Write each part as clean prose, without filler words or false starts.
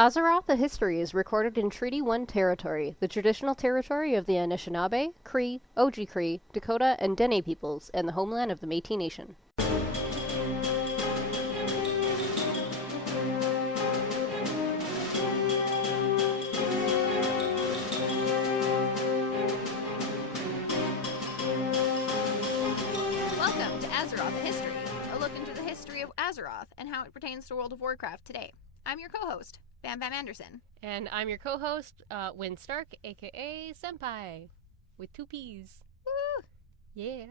Azeroth, a history, is recorded in Treaty 1 territory, the traditional territory of the Anishinaabe, Cree, Oji-Cree, Dakota, and Dene peoples, and the homeland of the Métis Nation. Welcome to Azeroth, a history, a look into the history of Azeroth and how it pertains to World of Warcraft today. I'm your co-host, Bam Bam Anderson. And I'm your co-host, Wynn Stark, aka Senpai, with 2 P's. Woo! Yeah.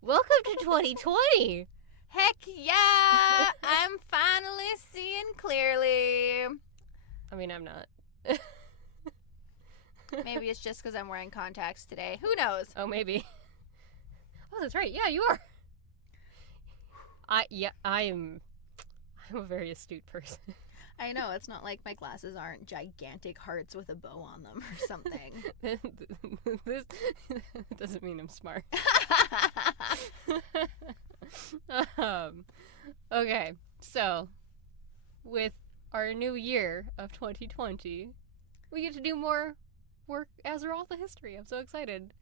Welcome to 2020! Heck yeah! I'm finally seeing clearly. I mean, I'm not. Maybe it's just because I'm wearing contacts today. Who knows? Oh, maybe. Oh, that's right. Yeah, you are. I'm a very astute person. I know, it's not like my glasses aren't gigantic hearts with a bow on them or something. This doesn't mean I'm smart. Okay, so with our new year of 2020, we get to do more work Azeroth the history. I'm so excited.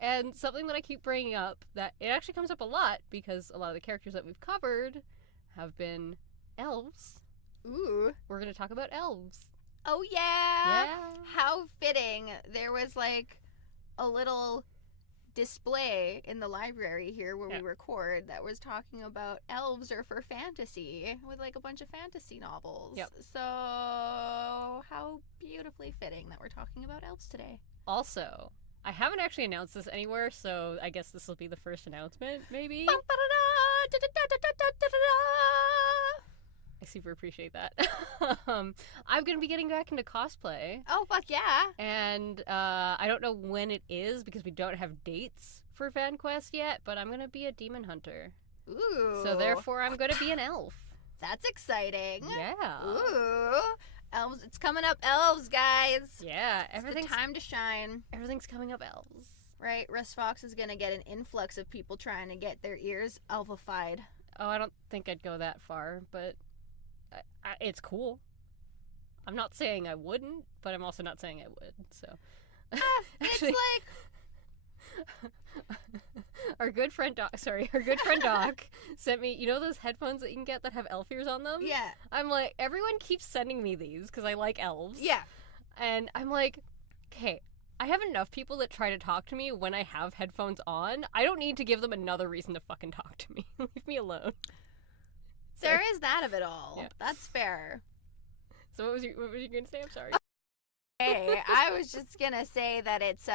And something that I keep bringing up, that it actually comes up a lot because a lot of the characters that we've covered have been elves. Ooh. We're going to talk about elves. Oh, yeah. How fitting. There was like a little display in the library here where we record that was talking about elves are for fantasy with like a bunch of fantasy novels. Yep. So how beautifully fitting that we're talking about elves today. Also, I haven't actually announced this anywhere, so I guess this will be the first announcement, maybe? I super appreciate that. I'm going to be getting back into cosplay. Oh, fuck yeah. And I don't know when it is because we don't have dates for FanQuest yet, but I'm going to be a demon hunter. Ooh. So therefore, I'm going to be an elf. That's exciting. Yeah. Ooh. Elves, it's coming up elves, guys. Yeah. It's the time to shine. Everything's coming up elves. Right, Russ Fox is going to get an influx of people trying to get their ears elvified. Oh, I don't think I'd go that far, but it's cool. I'm not saying I wouldn't, but I'm also not saying I would, so. Actually, it's like... our good friend Doc sent me, you know those headphones that you can get that have elf ears on them? Yeah. I'm like, everyone keeps sending me these because I like elves. Yeah. And I'm like, okay, I have enough people that try to talk to me when I have headphones on. I don't need to give them another reason to fucking talk to me. Leave me alone. There is that of it all. Yeah. That's fair. So what was you going to say? I'm sorry. Hey, I was just going to say that it's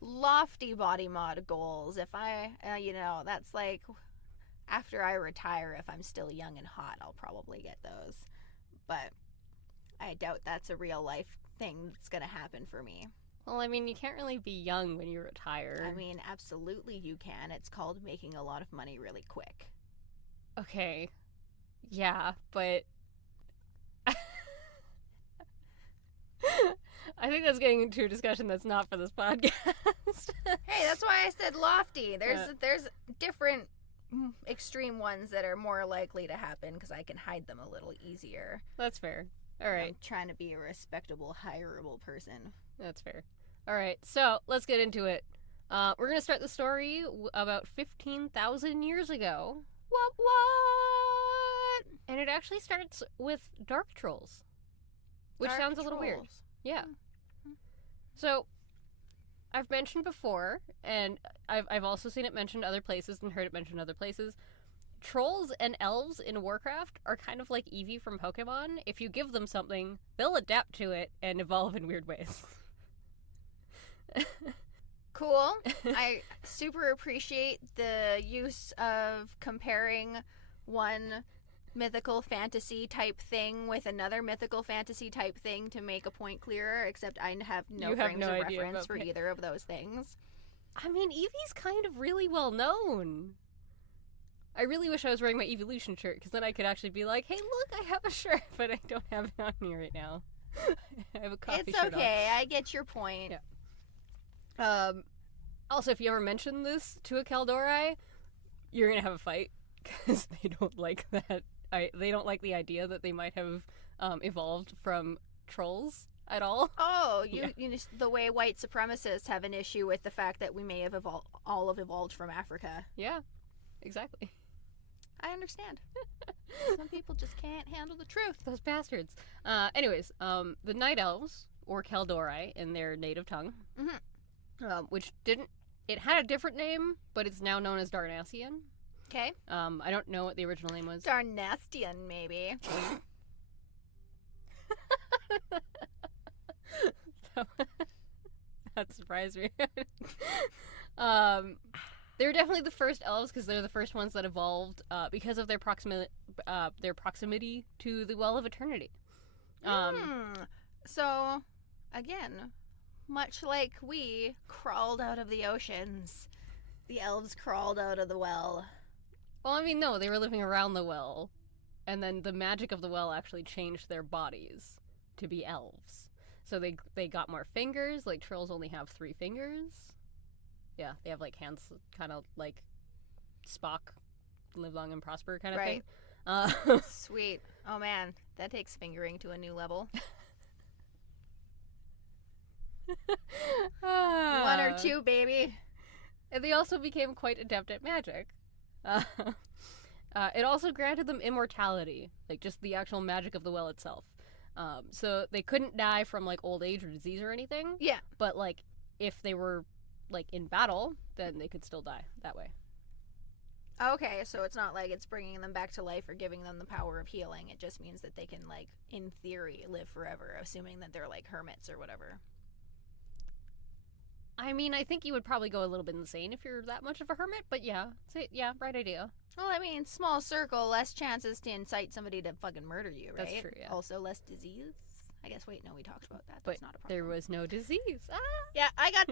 lofty body mod goals. If I, that's like after I retire, if I'm still young and hot, I'll probably get those. But I doubt that's a real life thing that's going to happen for me. Well, I mean, you can't really be young when you retire. I mean, absolutely you can. It's called making a lot of money really quick. Okay. Yeah, but I think that's getting into a discussion that's not for this podcast. Hey, that's why I said lofty. There's different extreme ones that are more likely to happen because I can hide them a little easier. That's fair. All right. I'm trying to be a respectable, hireable person. That's fair. All right, so let's get into it. We're going to start the story about 15,000 years ago. What? And it actually starts with dark trolls, which sounds a little weird. Yeah. Mm-hmm. So, I've mentioned before, and I've also seen it mentioned other places and heard it mentioned other places. Trolls and elves in Warcraft are kind of like Eevee from Pokemon. If you give them something, they'll adapt to it and evolve in weird ways. Cool. I super appreciate the use of comparing one mythical fantasy type thing with another mythical fantasy type thing to make a point clearer, except I have no frames of reference for either of those things. I mean, Eevee's kind of really well known. I really wish I was wearing my Evolution shirt, because then I could actually be like, hey, look, I have a shirt, but I don't have it on me right now. I have a coffee shirt on. It's okay, I get your point. Yeah. Also, if you ever mention this to a Kaldori, you're gonna have a fight, because they don't like that. They don't like the idea that they might have evolved from trolls at all. Oh, the way white supremacists have an issue with the fact that we may have all evolved from Africa. Yeah, exactly. I understand. Some people just can't handle the truth. Those bastards. Anyways, the Night Elves, or Kaldori in their native tongue, which it had a different name, but it's now known as Darnassian. Okay. I don't know what the original name was. Darnastian, maybe. That surprised me. They're definitely the first elves because they're the first ones that evolved because of their proximity to the Well of Eternity. So, again, much like we crawled out of the oceans, the elves crawled out of the well. Well, I mean, no, they were living around the well, and then the magic of the well actually changed their bodies to be elves. So they got more fingers, like trolls only have 3 fingers. Yeah, they have like hands kind of like Spock, live long and prosper kind of thing. Sweet. Oh man, that takes fingering to a new level. 1 or 2, baby. And they also became quite adept at magic. It also granted them immortality, like just the actual magic of the well itself. So they couldn't die from like old age or disease or anything. Yeah. But like if they were like in battle, then they could still die that way. Okay, so it's not like it's bringing them back to life or giving them the power of healing. It just means that they can, like, in theory, live forever, assuming that they're like hermits or whatever. I mean, I think you would probably go a little bit insane if you're that much of a hermit, but yeah, right idea. Well, I mean, small circle, less chances to incite somebody to fucking murder you, right? That's true, yeah. Also, less disease. I guess, wait, no, we talked about that. But That's not a problem. there was no disease. Yeah, I got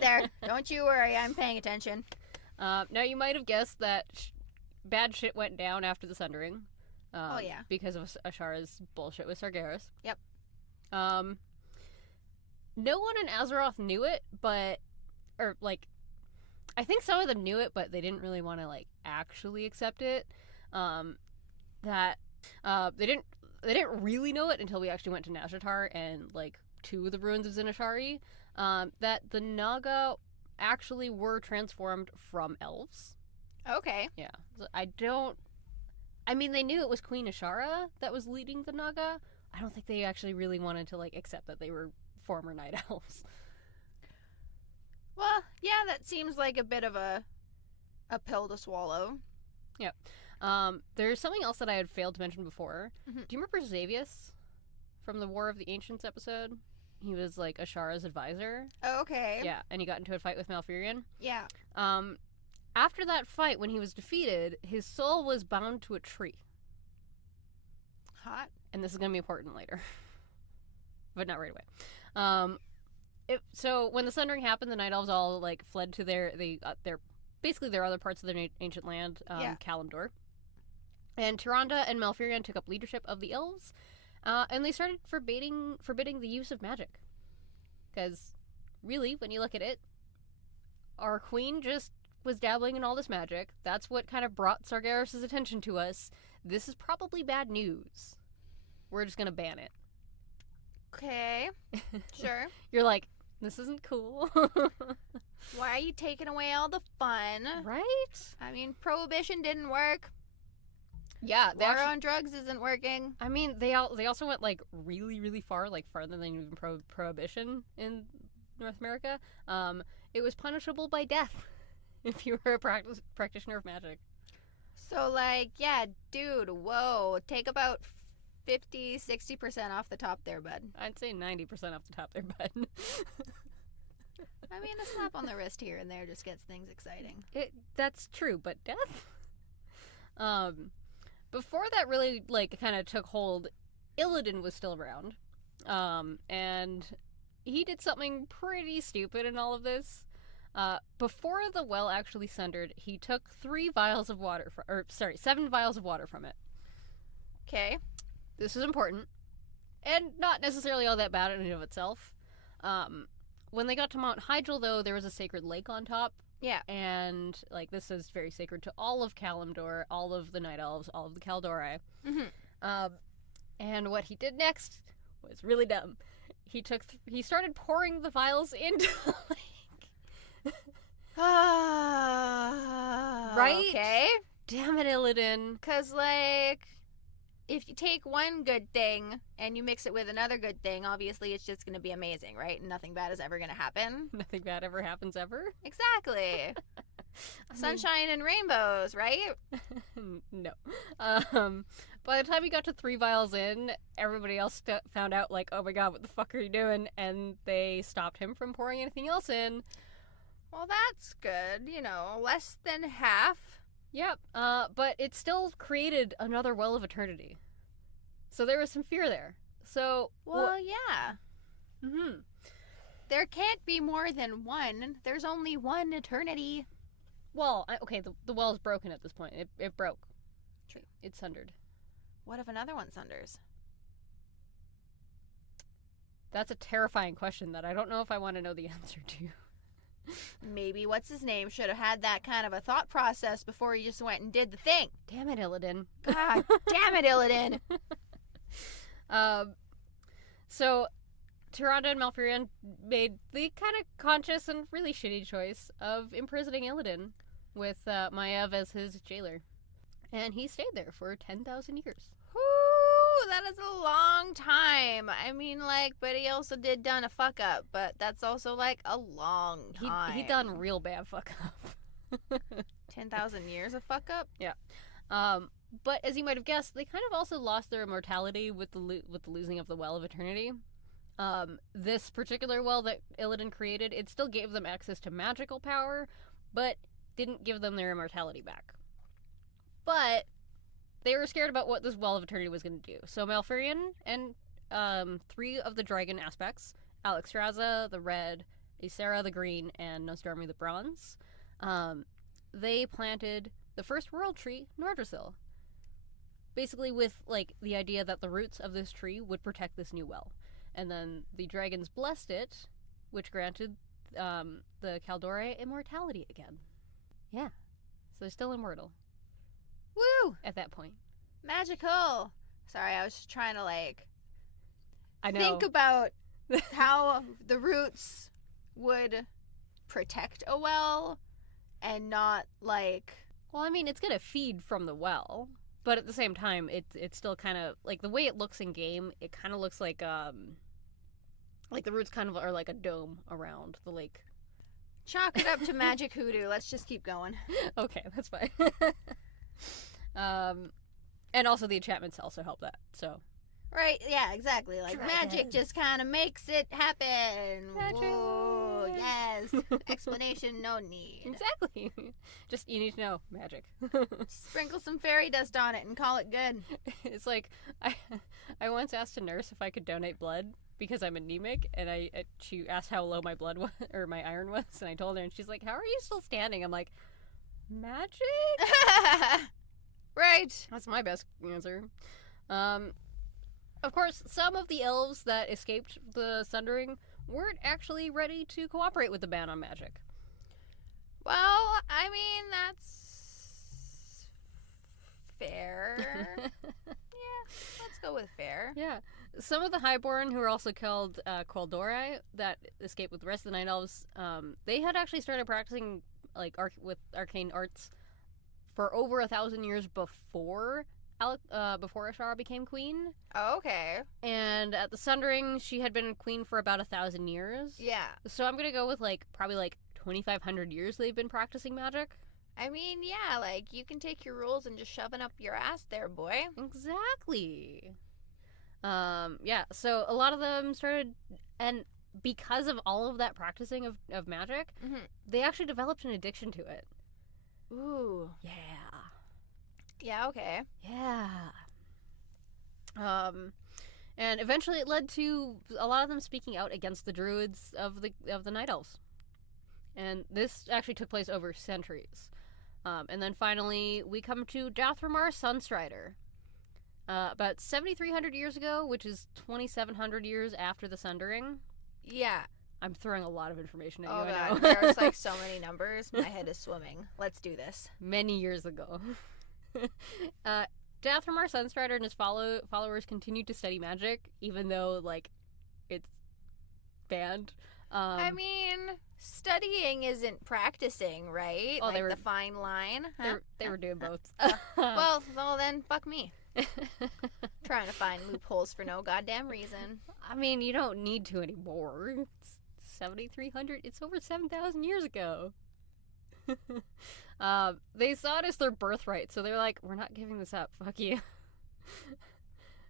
there. Don't you worry, I'm paying attention. Now, you might have guessed that bad shit went down after the Sundering. Oh, yeah. Because of Ashara's bullshit with Sargeras. Yep. No one in Azeroth knew it, I think some of them knew it, but they didn't really want to, like, actually accept it. They didn't really know it until we actually went to Nazjatar and, like, to the ruins of Zinashari, that the Naga actually were transformed from elves. Okay. Yeah. So I mean, they knew it was Queen Ashara that was leading the Naga. I don't think they actually really wanted to, like, accept that they were former night elves. Well, yeah, that seems like a bit of a pill to swallow. Yep. There's something else that I had failed to mention before. Mm-hmm. Do you remember Xavius from the War of the Ancients episode? He was, like, Ashara's advisor. Oh, okay. Yeah, and he got into a fight with Malfurion. Yeah. After that fight, when he was defeated, his soul was bound to a tree. Hot. And this is going to be important later. But not right away. So when the Sundering happened, the Night Elves all, like, fled to their other parts of their ancient land, Kalimdor. And Tyrande and Malfurion took up leadership of the Elves, and they started forbidding the use of magic. Because, really, when you look at it, our queen just was dabbling in all this magic. That's what kind of brought Sargeras' attention to us. This is probably bad news. We're just gonna ban it. Okay. Sure. You're like, this isn't cool. Why are you taking away all the fun? Right? I mean, prohibition didn't work. Yeah. War on drugs isn't working. I mean, they also went, like, really, really far, like, farther than even prohibition in North America. It was punishable by death if you were a practitioner of magic. So, like, yeah, dude, whoa, take about 50-60% off the top there, bud. I'd say 90% off the top there, bud. I mean, a slap on the wrist here and there just gets things exciting. That's true, but death? Before that really, like, kind of took hold, Illidan was still around. And he did something pretty stupid in all of this. Before the well actually sundered, he took 7 vials of water from it. Okay. This is important. And not necessarily all that bad in and of itself. When they got to Mount Hyjal, though, there was a sacred lake on top. Yeah. And, like, this is very sacred to all of Kalimdor, all of the Night Elves, all of the Kaldori. Mm-hmm. And what he did next was really dumb. He started pouring the vials into the lake. Right? Okay. Damn it, Illidan. Because, like, if you take one good thing and you mix it with another good thing, obviously it's just going to be amazing, right? Nothing bad is ever going to happen. Nothing bad ever happens ever? Exactly. Sunshine and rainbows, right? No. By the time he got to 3 vials in, everybody else found out, like, oh my god, what the fuck are you doing? And they stopped him from pouring anything else in. Well, that's good. You know, less than half. Yep. But it still created another Well of Eternity. So there was some fear there. So... Well, yeah. Mm-hmm. There can't be more than one. There's only one eternity. Well, okay, the well is broken at this point. It broke. True. It sundered. What if another one sunders? That's a terrifying question that I don't know if I want to know the answer to. Maybe what's-his-name should have had that kind of a thought process before he just went and did the thing. Damn it, Illidan. God damn it, Illidan. So, Tyrande and Malfurion made the kind of conscious and really shitty choice of imprisoning Illidan with Maiev as his jailer. And he stayed there for 10,000 years. Whoo, that is a long time. I mean, like, but he also did done a fuck up, but that's also, like, a long time. He done real bad fuck up. 10,000 years of fuck up? Yeah. But as you might have guessed, they kind of also lost their immortality with the losing of the Well of Eternity. This particular well that Illidan created, it still gave them access to magical power, but didn't give them their immortality back. But they were scared about what this Well of Eternity was going to do. So Malfurion and 3 of the dragon aspects, Alexstrasza, the red, Ysera, the green, and Nosdormu, the bronze, they planted the first world tree, Nordrassil. Basically with, like, the idea that the roots of this tree would protect this new well. And then the dragons blessed it, which granted the Kaldore immortality again. Yeah. So they're still immortal. Woo! At that point. Magical! Sorry, I was just trying to, like, I know. think about how the roots would protect a well and not, like... Well, I mean, it's going to feed from the well, but at the same time, it's still kind of, like, the way it looks in game, it kind of looks like the roots kind of are like a dome around the lake. Chalk it up to magic hoodoo. Let's just keep going. Okay, that's fine. And also the enchantments also help that, so. Right, yeah, exactly. Like, Dragon. magic just kind of makes it happen. Magic. Whoa, yes. Explanation, no need. Exactly. Just, you need to know magic. Sprinkle some fairy dust on it and call it good. It's like, I once asked a nurse if I could donate blood because I'm anemic, and she asked how low my blood was, or my iron was, and I told her, and she's like, how are you still standing? I'm like, magic? Right. That's my best answer. Of course, some of the elves that escaped the Sundering weren't actually ready to cooperate with the ban on magic. Well, I mean, that's fair. Yeah, let's go with fair. Yeah. Some of the Highborn, who are also called Qualdori, that escaped with the rest of the Night Elves, they had actually started practicing like with arcane arts for over 1,000 years before Ashara became queen. Oh, okay. And at the Sundering, she had been queen for about 1,000 years. Yeah. So I'm gonna go with probably 2,500 years they've been practicing magic. I mean, yeah, like, you can take your rules and just shove it up your ass there, boy. Exactly. Yeah, so a lot of them started, and because of all of that practicing of magic, they actually developed an addiction to it. Ooh. Yeah. Yeah, okay. Yeah. And eventually it led to a lot of them speaking out against the druids of the Night Elves. And this actually took place over centuries. And then finally we come to Dathramar Sunstrider. About 7,300 years ago, which is 2,700 years after the Sundering. Yeah. I'm throwing a lot of information at you, Oh, I God. know. There's, so many numbers. My head is swimming. Let's do this. Many years ago. Dathramar Sunstrider and his followers continued to study magic, even though, like, it's banned. I mean, studying isn't practicing, right? Oh, like the fine line. Huh? They were doing both. well, then fuck me. Trying to find loopholes for no goddamn reason. I mean, you don't need to anymore. It's 7,300. It's over 7,000 years ago. They saw it as their birthright, so they're like, we're not giving this up. Fuck you.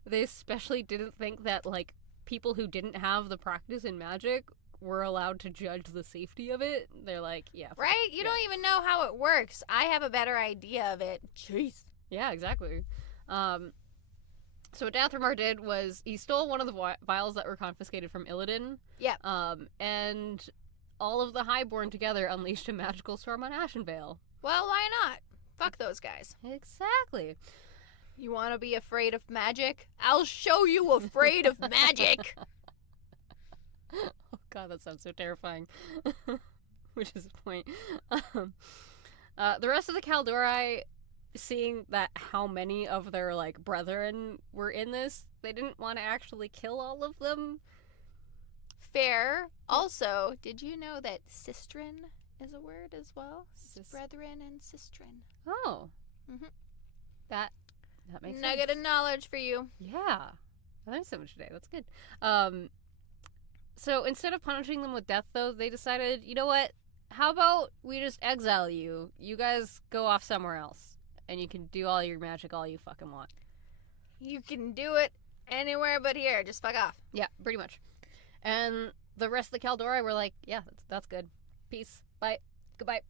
They especially didn't think that, like, people who didn't have the practice in magic were allowed to judge the safety of it. They're like, yeah. Right? You don't even know how it works. I have a better idea of it. Jeez. Yeah, exactly. So what Dathramar did was he stole one of the vials that were confiscated from Illidan. Yeah. And all of the Highborn together unleashed a magical storm on Ashenvale. Well, why not? Fuck those guys. Exactly. You want to be afraid of magic? I'll show you afraid of magic. Oh god, that sounds so terrifying. Which is the point. The rest of the Kaldori, seeing that how many of their, like, brethren were in this, they didn't want to actually kill all of them. Fair. Also, did you know that sistren is a word as well? Brethren and sistren. Oh. Mm-hmm. That makes Nugget sense. of knowledge for you. Yeah. I learned so much today. That's good. So instead of punishing them with death, though, they decided, you know what? How about we just exile you? You guys go off somewhere else, and you can do all your magic all you fucking want. You can do it anywhere but here. Just fuck off. Yeah, pretty much. And the rest of the Kaldori were like, yeah, that's good. Peace. Bye. Goodbye.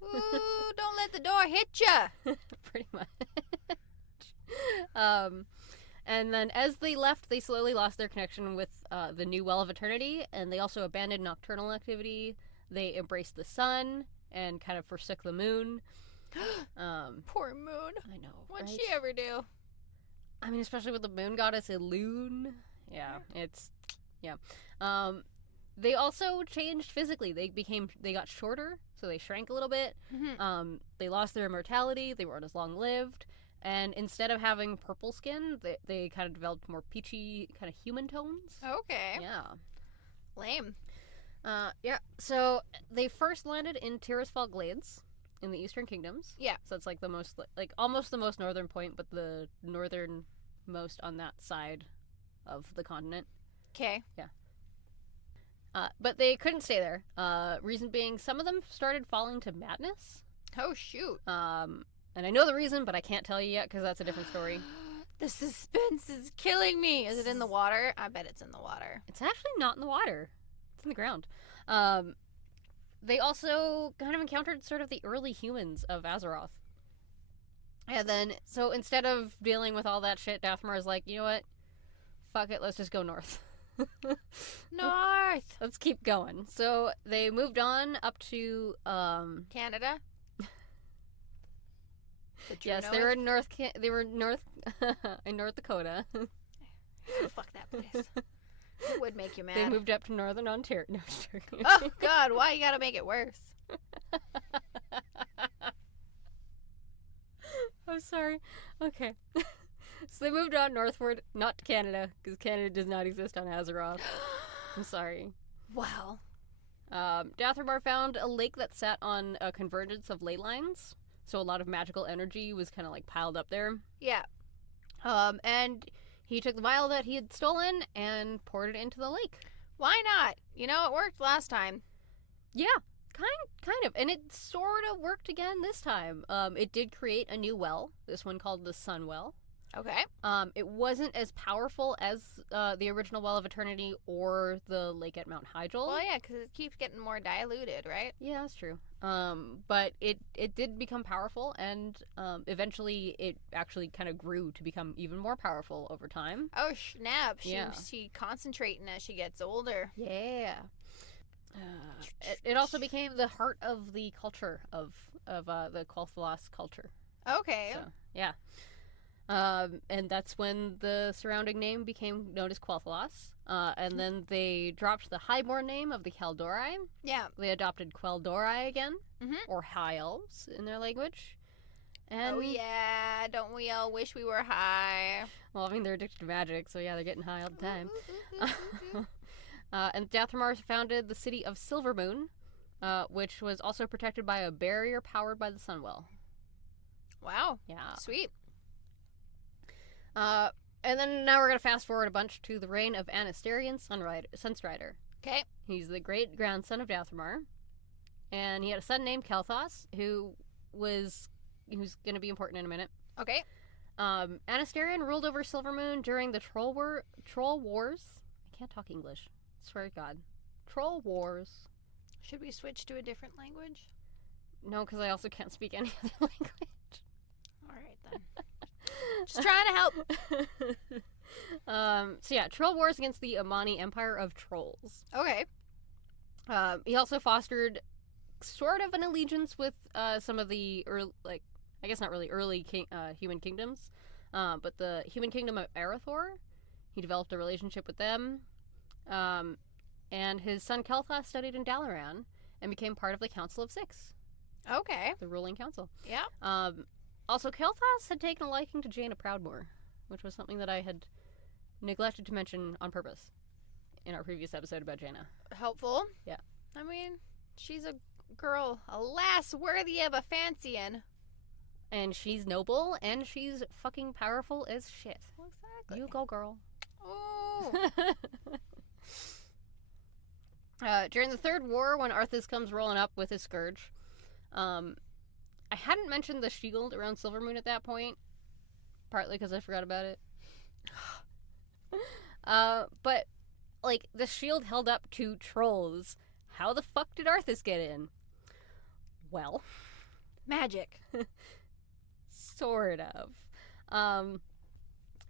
Ooh, don't let the door hit ya. Pretty much. And then as they left, they slowly lost their connection with the new Well of Eternity, and they also abandoned nocturnal activity. They embraced the sun and kind of forsook the moon. Poor moon. I know. What'd right? she ever do? I mean, especially with the moon goddess Elune. Yeah, it's... Yeah. They also changed physically. They got shorter, so they shrank a little bit. Mm-hmm. They lost their immortality. They weren't as long-lived. And instead of having purple skin, they kind of developed more peachy, kind of human tones. Okay. Yeah. Lame. Yeah. So they first landed in Tirisfal Glades in the Eastern Kingdoms. Yeah. So it's like the most, like almost the most northern point, but the northernmost on that side of the continent. Okay. Yeah. But they couldn't stay there. Reason being, some of them started falling to madness. Oh, shoot. And I know the reason, but I can't tell you yet because that's a different story. The suspense is killing me. Is it in the water? I bet it's in the water. It's actually not in the water. It's in the ground. They also kind of encountered sort of the early humans of Azeroth. And then, so instead of dealing with all that shit, Dathmar is like, you know what? Fuck it, let's just go north. North! Let's keep going. So they moved on up to, Canada? Yes, they were in North in North Dakota. Fuck that place. It would make you mad. They moved up to Northern Ontario. No, sure. Oh, God, why you gotta make it worse? I'm sorry. Okay. So they moved on northward, not to Canada, because Canada does not exist on Azeroth. I'm sorry. Wow. Dathramar found a lake that sat on a convergence of ley lines, so a lot of magical energy was kind of like piled up there. Yeah. And he took the vial that he had stolen and poured it into the lake. Why not? You know, it worked last time. Yeah, kind of. And it sort of worked again this time. It did create a new well, this one called the Sun Well. Okay. It wasn't as powerful as the original Well of Eternity or the lake at Mount Hyjal. Well, yeah, because it keeps getting more diluted, right? Yeah, that's true. But it did become powerful, and eventually it actually kind of grew to become even more powerful over time. Oh, snap. Yeah. She concentrating as she gets older. Yeah. It also became the heart of the culture of the Qualthalas culture. Okay. So, yeah. And that's when the surrounding name became known as Qualthalas. And then they dropped the Highborn name of the Kaldori. Yeah. They adopted Queldori again, Mhm. or High Elves in their language. And, oh yeah, don't we all wish we were high? Well, I mean, they're addicted to magic, so yeah, they're getting high all the time. And Dathomir founded the city of Silvermoon, which was also protected by a barrier powered by the Sunwell. Wow. Yeah. Sweet. And then now we're going to fast forward a bunch to the reign of Anasterian Sunstrider. Okay. He's the great-grandson of Dathomir, and he had a son named Kelthos, who's going to be important in a minute. Okay. Anasterian ruled over Silvermoon during the Troll Wars. I can't talk English. I swear to God. Troll Wars. Should we switch to a different language? No, because I also can't speak any other language. All right, then. Just trying to help. So yeah, Troll Wars against the Amani Empire of Trolls. Okay. He also fostered sort of an allegiance with some of the early, I guess not really early human kingdoms, but the human kingdom of Arathor. He developed a relationship with them, and his son Kelthos studied in Dalaran and became part of the Council of Six. Okay. The ruling council. Yeah. Also, Kelthos had taken a liking to Jaina Proudmoore, which was something that I had neglected to mention on purpose in our previous episode about Jaina. Helpful. Yeah. I mean, she's a girl, alas, worthy of a fancying. And she's noble, and she's fucking powerful as shit. Well, exactly. You go, girl. Oh. During the Third War, when Arthas comes rolling up with his scourge, I hadn't mentioned the shield around Silvermoon at that point, partly because I forgot about it. But, the shield held up 2 trolls. How the fuck did Arthas get in? Well. Magic. Sort of.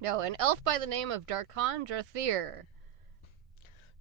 No, an elf by the name of Darkon Drathir.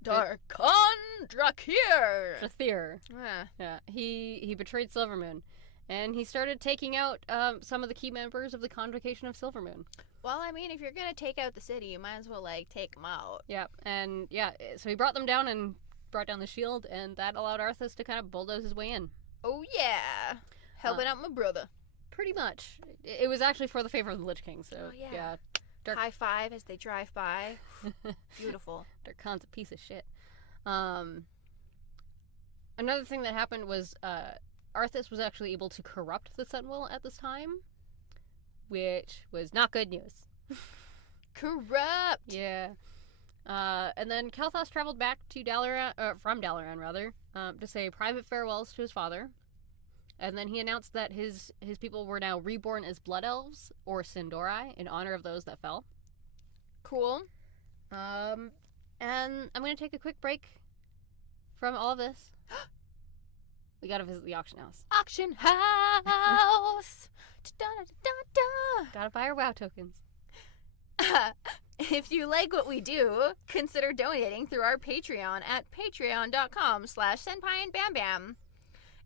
Darkon Drakir. Drathir. Yeah. Yeah. He betrayed Silvermoon. And he started taking out some of the key members of the Convocation of Silvermoon. Well, I mean, if you're going to take out the city, you might as well, take them out. Yeah, and so he brought them down and brought down the shield, and that allowed Arthas to kind of bulldoze his way in. Oh, yeah. Helping out my brother. Pretty much. It was actually for the favor of the Lich King, so, oh, yeah. Dark... High five as they drive by. Beautiful. Darkon's a piece of shit. Another thing that happened was Arthas was actually able to corrupt the Sunwell at this time, which was not good news. Corrupt! Yeah. And then Kelthos traveled back to Dalaran, from Dalaran rather, to say private farewells to his father. And then he announced that his people were now reborn as Blood Elves, or Sin'dorei, in honor of those that fell. Cool. And I'm going to take a quick break from all of this. We gotta visit the auction house. Auction house! Da-da-da-da-da. Gotta buy our WoW tokens. If you like what we do, consider donating through our Patreon at patreon.com/senppaiandbambam.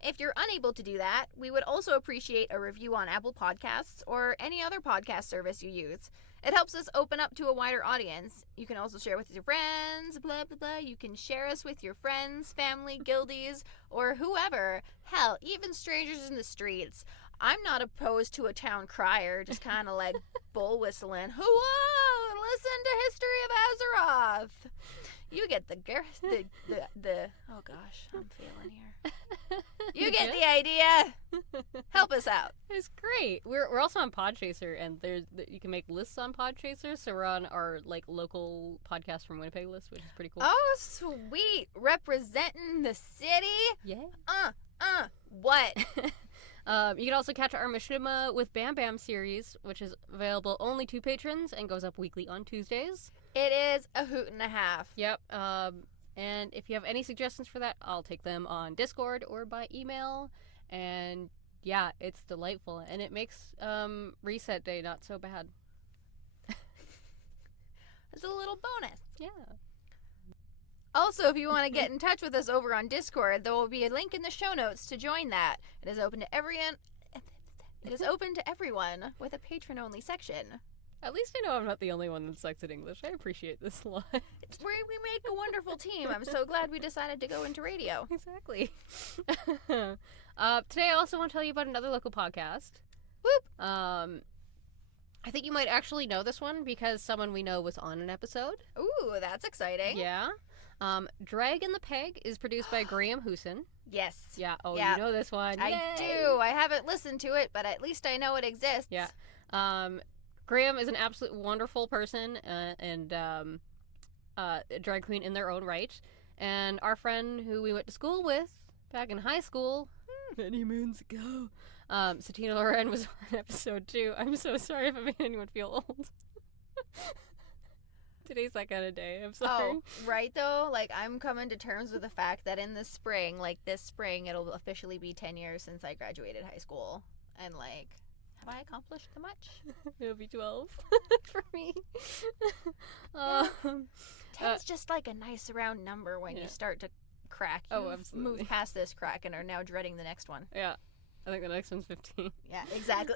If you're unable to do that, we would also appreciate a review on Apple Podcasts or any other podcast service you use. It helps us open up to a wider audience. You can also share with your friends, blah, blah, blah. You can share us with your friends, family, guildies, or whoever. Hell, even strangers in the streets. I'm not opposed to a town crier, just kind of bull whistling. Whoa! Listen to History of Azeroth. You get the oh gosh, I'm failing here. You get the idea. Help us out. It's great. We're also on Podchaser, and you can make lists on Podchaser. So we're on our local podcast from Winnipeg list, which is pretty cool. Oh, sweet, representing the city. Yeah. What? You can also catch our Machinima with Bam Bam series, which is available only to patrons and goes up weekly on Tuesdays. It is a hoot and a half. Yep. And if you have any suggestions for that, I'll take them on Discord or by email. And yeah, it's delightful, and it makes reset day not so bad. It's a little bonus. Yeah. Also, if you want to get in touch with us over on Discord, there will be a link in the show notes to join that. It is open to everyone. It is open to everyone with a patron-only section. At least I know I'm not the only one that sucks at English. I appreciate this a lot. We make a wonderful team. I'm so glad we decided to go into radio. Exactly. Today I also want to tell you about another local podcast. Whoop! I think you might actually know this one because someone we know was on an episode. Ooh, that's exciting. Yeah. Dragon the Peg is produced by Graham Hooson. Yes. Yeah. Oh, yeah. You know this one. I Yay! do. I haven't listened to it, but at least I know it exists. Yeah. Graham is an absolute wonderful person and a drag queen in their own right. And our friend who we went to school with back in high school many moons ago, Satina Loren, was on episode 2. I'm so sorry if I made anyone feel old. Today's that kind of day. I'm sorry. Oh, right though. Like, I'm coming to terms with the fact that in the spring, like this spring, it'll officially be 10 years since I graduated high school. And like, have I accomplished much? It'll be 12 for me. 10's just like a nice round number when you start to crack. Oh, absolutely. Moved past this crack and are now dreading the next one. Yeah. I think the next one's 15. Yeah, exactly.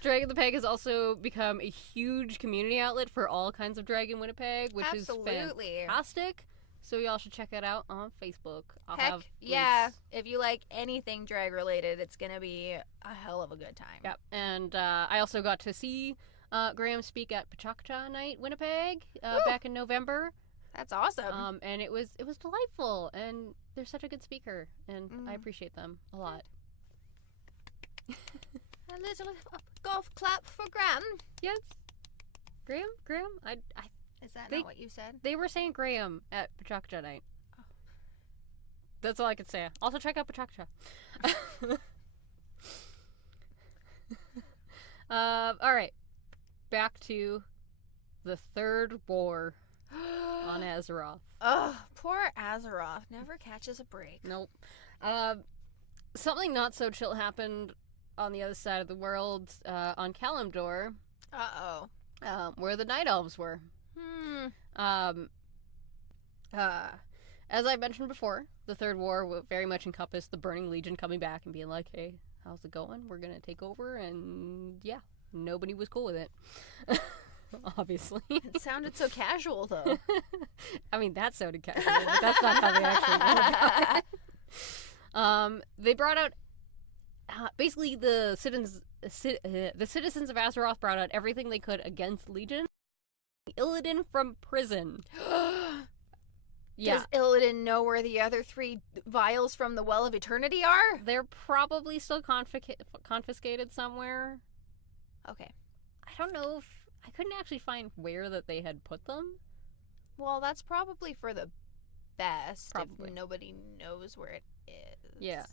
Dragon the Peg has also become a huge community outlet for all kinds of drag in Winnipeg, which is fantastic. So y'all should check it out on Facebook. I'll have links. If you like anything drag related, it's gonna be a hell of a good time. Yep. And I also got to see Graham speak at Pachakcha Night Winnipeg back in November. That's awesome. And it was delightful, and they're such a good speaker, and I appreciate them a lot. A little golf clap for Graham. Yes. Graham? Is that not what you said? They were saying Graham at Pachakcha Night. Oh. That's all I could say. Also check out Pachakcha. Alright. Back to the Third War on Azeroth. Ugh, poor Azeroth. Never catches a break. Nope. Something not so chill happened on the other side of the world, on Kalimdor. Uh-oh. Where the Night Elves were. As I mentioned before, the Third War very much encompassed the Burning Legion coming back and being like, hey, how's it going? We're gonna take over, and yeah, nobody was cool with it. Obviously. It sounded so casual, though. I mean, that sounded casual, but that's not how they actually went about it. They brought out basically the citizens of Azeroth brought out everything they could against Legion. Illidan from prison. Yeah. Does Illidan know where the other 3 vials from the Well of Eternity are? They're probably still confiscated somewhere. Okay. I don't know if I couldn't actually find where that they had put them. Well, that's probably for the best. Probably. If nobody knows where it is. Yeah.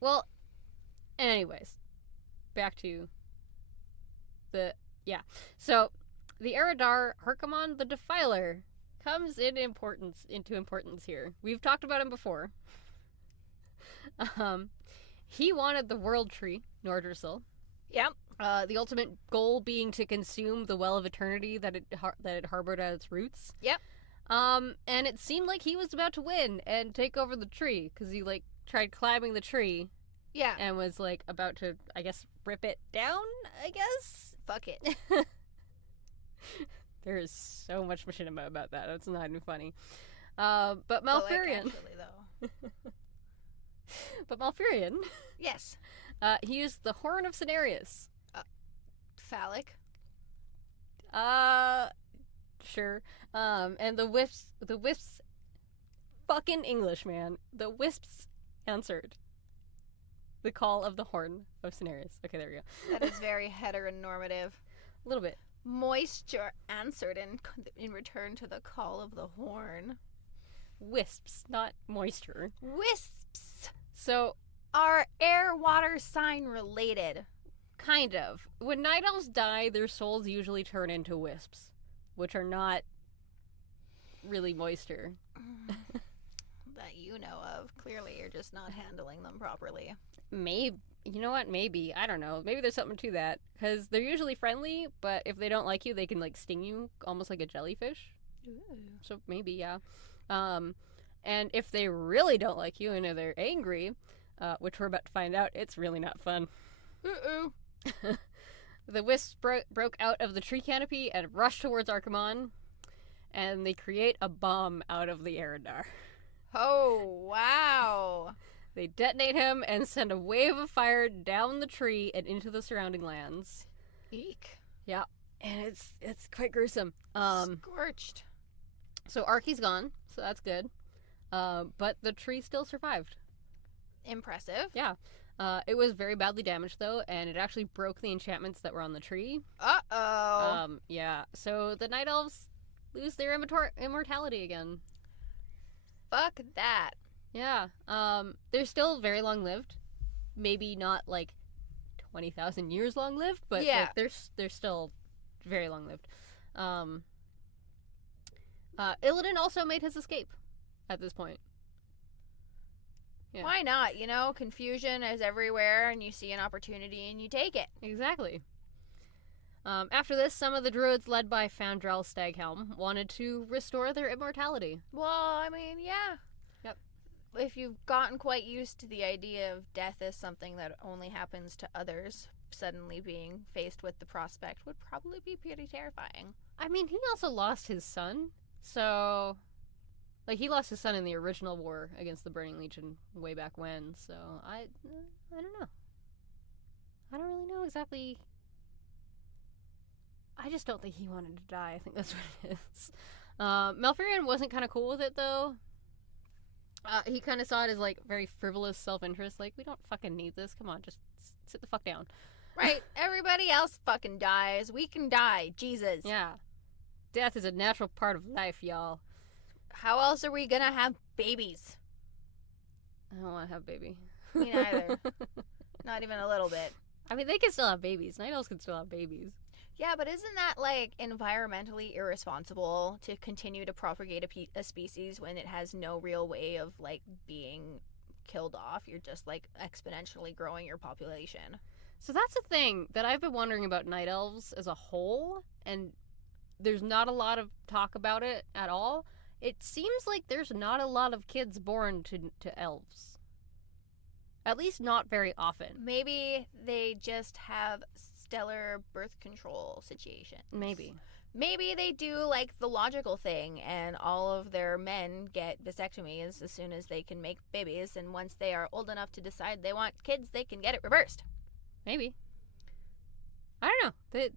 Well, anyways, back to so the Eredar Harkonnen the Defiler comes into importance here. We've talked about him before. He wanted the World Tree, Nordrassil. Yep. The ultimate goal being to consume the Well of Eternity that it harbored at its roots. Yep. And it seemed like he was about to win and take over the tree because he tried climbing the tree. Yeah. And was about to, I guess, rip it down. I guess. Fuck it. There is so much machinima about that. It's not even funny. But Malfurion. But Malfurion. Yes. He used the Horn of Cenarius. Phallic. Sure. And the Wisps, fucking English, man. The Wisps answered the call of the Horn of Cenarius. Okay, there we go. That is very heteronormative. A little bit. Moisture answered in return to the call of the horn. Wisps, not moisture. Wisps. So, are air, water sign related? Kind of. When Night Elves die, their souls usually turn into wisps, which are not really moisture. That you know of. Clearly, you're just not handling them properly. Maybe. You know what? Maybe. I don't know. Maybe there's something to that. Because they're usually friendly, but if they don't like you, they can, sting you almost like a jellyfish. Ooh. So maybe, yeah. And if they really don't like you and they're angry, which we're about to find out, it's really not fun. Uh-oh. The wisps broke out of the tree canopy and rushed towards Archimonde, and they create a bomb out of the Eredar. Oh, wow. They detonate him and send a wave of fire down the tree and into the surrounding lands. Eek. Yeah, and it's quite gruesome. Scorched. So Arky's gone, so that's good. But the tree still survived. Impressive. Yeah. It was very badly damaged, though, and it actually broke the enchantments that were on the tree. Uh-oh. Yeah. So the Night Elves lose their immortality again. Fuck that. Yeah. They're still very long-lived. Maybe not, like, 20,000 years long-lived, but yeah. Like, they're still very long-lived. Illidan also made his escape at this point. Yeah. Why not? You know, confusion is everywhere, and you see an opportunity and you take it. Exactly. After this, some of the druids, led by Fandral Staghelm, wanted to restore their immortality. Well, I mean, yeah. Yep. If you've gotten quite used to the idea of death as something that only happens to others, suddenly being faced with the prospect would probably be pretty terrifying. I mean, he also lost his son, so... Like, he lost his son in the original war against the Burning Legion way back when, so I don't know. I don't really know exactly. I just don't think he wanted to die. I think that's what it is. Malfurion wasn't kind of cool with it, though. He kind of saw it as, like, very frivolous self-interest. Like, we don't fucking need this. Come on, just sit the fuck down. Right. Everybody else fucking dies. We can die. Jesus. Yeah. Death is a natural part of life, y'all. How else are we gonna have babies? I don't want to have a baby. Me neither. Not even a little bit. I mean, they can still have babies. Night Elves can still have babies. Yeah, but isn't that, like, environmentally irresponsible to continue to propagate a species when it has no real way of, like, being killed off? You're just, like, exponentially growing your population. So that's the thing that I've been wondering about Night Elves as a whole, and there's not a lot of talk about it at all. It seems like there's not a lot of kids born to elves. At least not very often. Maybe they just have stellar birth control situations. Maybe. Maybe they do, like, the logical thing, and all of their men get vasectomies as soon as they can make babies, and once they are old enough to decide they want kids, they can get it reversed. Maybe. I don't know.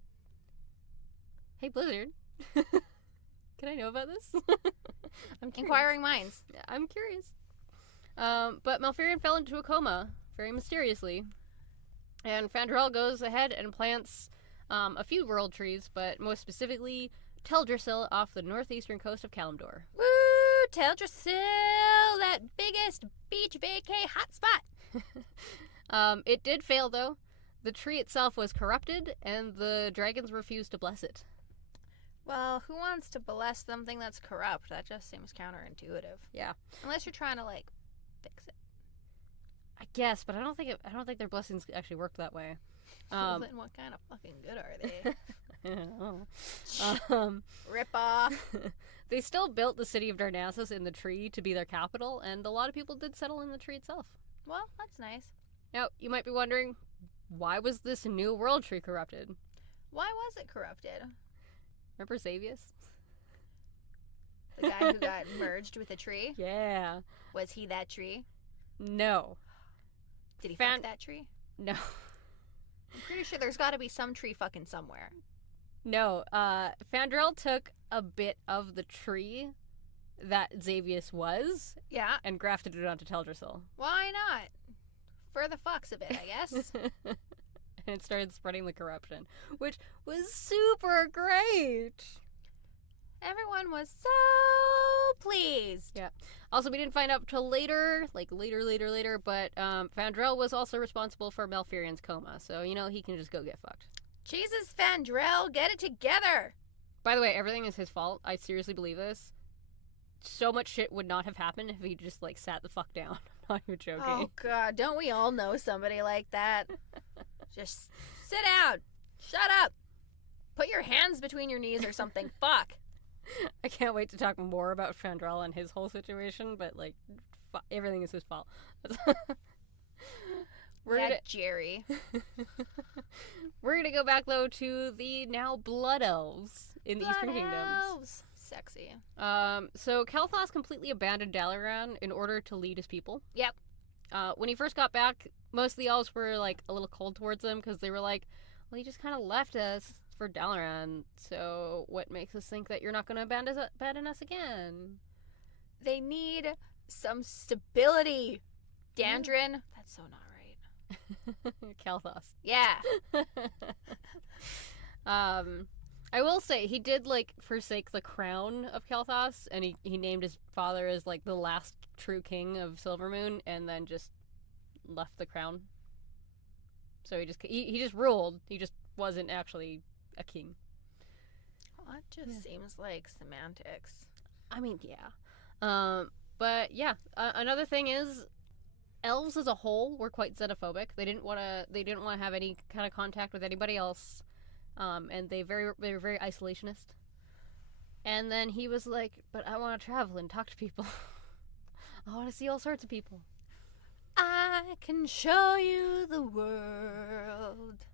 Hey, Blizzard. Can I know about this? I'm curious. Inquiring minds. I'm curious. But Malfurion fell into a coma, very mysteriously. And Fandral goes ahead and plants a few world trees, but most specifically Teldrassil off the northeastern coast of Kalimdor. Woo! Teldrassil! That biggest beach vacay hotspot! It did fail, though. The tree itself was corrupted, and the dragons refused to bless it. Well, who wants to bless something that's corrupt? That just seems counterintuitive. Yeah. Unless you're trying to, like, fix it. I guess, but I don't think their blessings actually work that way. Well, then what kind of fucking good are they? I don't know. Rip off. They still built the city of Darnassus in the tree to be their capital, and a lot of people did settle in the tree itself. Well, that's nice. Now, you might be wondering, why was this new world tree corrupted? Why was it corrupted? Remember Xavius? The guy who got merged with a tree? Yeah. Was he that tree? No. Did he fuck that tree? No. I'm pretty sure there's got to be some tree fucking somewhere. No. Fandral took a bit of the tree that Xavius was. Yeah. And grafted it onto Teldrassil. Why not? For the fucks of it, I guess. And it started spreading the corruption, which was super great. Everyone was so pleased. Yeah. Also, we didn't find out till later, but Fandral was also responsible for Malfurion's coma, so, he can just go get fucked. Jesus, Fandral, get it together! By the way, everything is his fault. I seriously believe this. So much shit would not have happened if he just, sat the fuck down. I'm not even joking. Oh, God, don't we all know somebody like that? Just sit down. Shut up. Put your hands between your knees or something. Fuck. I can't wait to talk more about Fandral and his whole situation, but, everything is his fault. Jerry. We're going to go back, though, to the now Blood Elves in the Eastern Kingdoms. Sexy. So Kael'thas completely abandoned Dalaran in order to lead his people. Yep. When he first got back, most of the elves were like a little cold towards him because they were like, well, he just kind of left us for Dalaran, so what makes us think that you're not going to abandon us again? They need some stability. Dandrin, that's so not right. Kalthos. Yeah. I will say, he did, like, forsake the crown of Kalthos, and he named his father as, like, the last true king of Silvermoon, and then just left the crown. So he just ruled. He just wasn't actually a king. Well, that just seems like semantics. I mean, yeah. But yeah, another thing is, elves as a whole were quite xenophobic. They didn't want to have any kind of contact with anybody else. And they were very isolationist. And then he was like, but I want to travel and talk to people. I want to see all sorts of people. I can show you the world.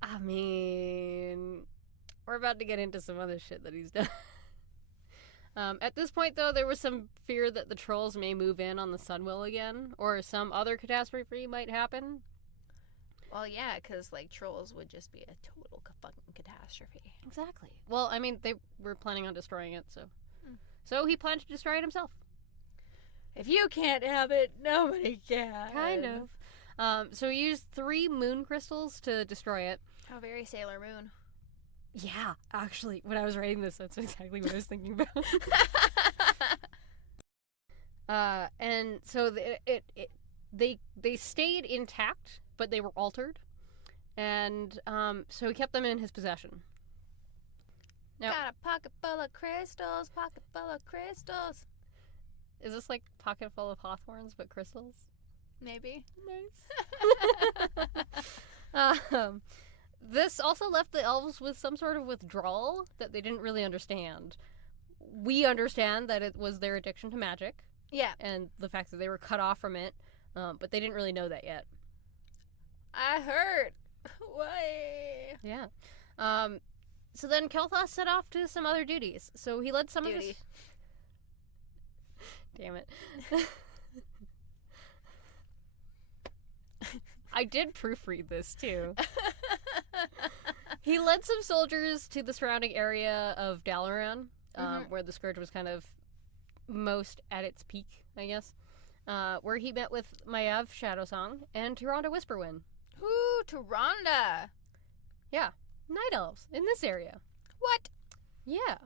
I mean, we're about to get into some other shit that he's done. At this point, though, there was some fear that the trolls may move in on the Sunwell again, or some other catastrophe might happen. Well, yeah, because, like, trolls would just be a total fucking catastrophe. Exactly. Well, I mean, they were planning on destroying it, so... So he planned to destroy it himself. If you can't have it, nobody can. Kind of. So he used 3 moon crystals to destroy it. Oh, very Sailor Moon. Yeah, actually, when I was writing this, that's exactly what I was thinking about. And so they stayed intact, but they were altered, and so he kept them in his possession. Now, got a pocket full of crystals, pocket full of crystals. Is this like pocket full of hawthorns but crystals? Maybe. Nice. This also left the elves with some sort of withdrawal that they didn't really understand. We understand that it was their addiction to magic. Yeah. And the fact that they were cut off from it, but they didn't really know that yet. I heard. Why? Yeah. So then Kalthos set off to some other duties. So he led some of his... Damn it. I did proofread this, too. He led some soldiers to the surrounding area of Dalaran, where the Scourge was kind of most at its peak, I guess, where he met with Maev Shadowsong and Tyrande Whisperwind. Ooh, Tyrande! Yeah, night elves in this area. What? Yeah.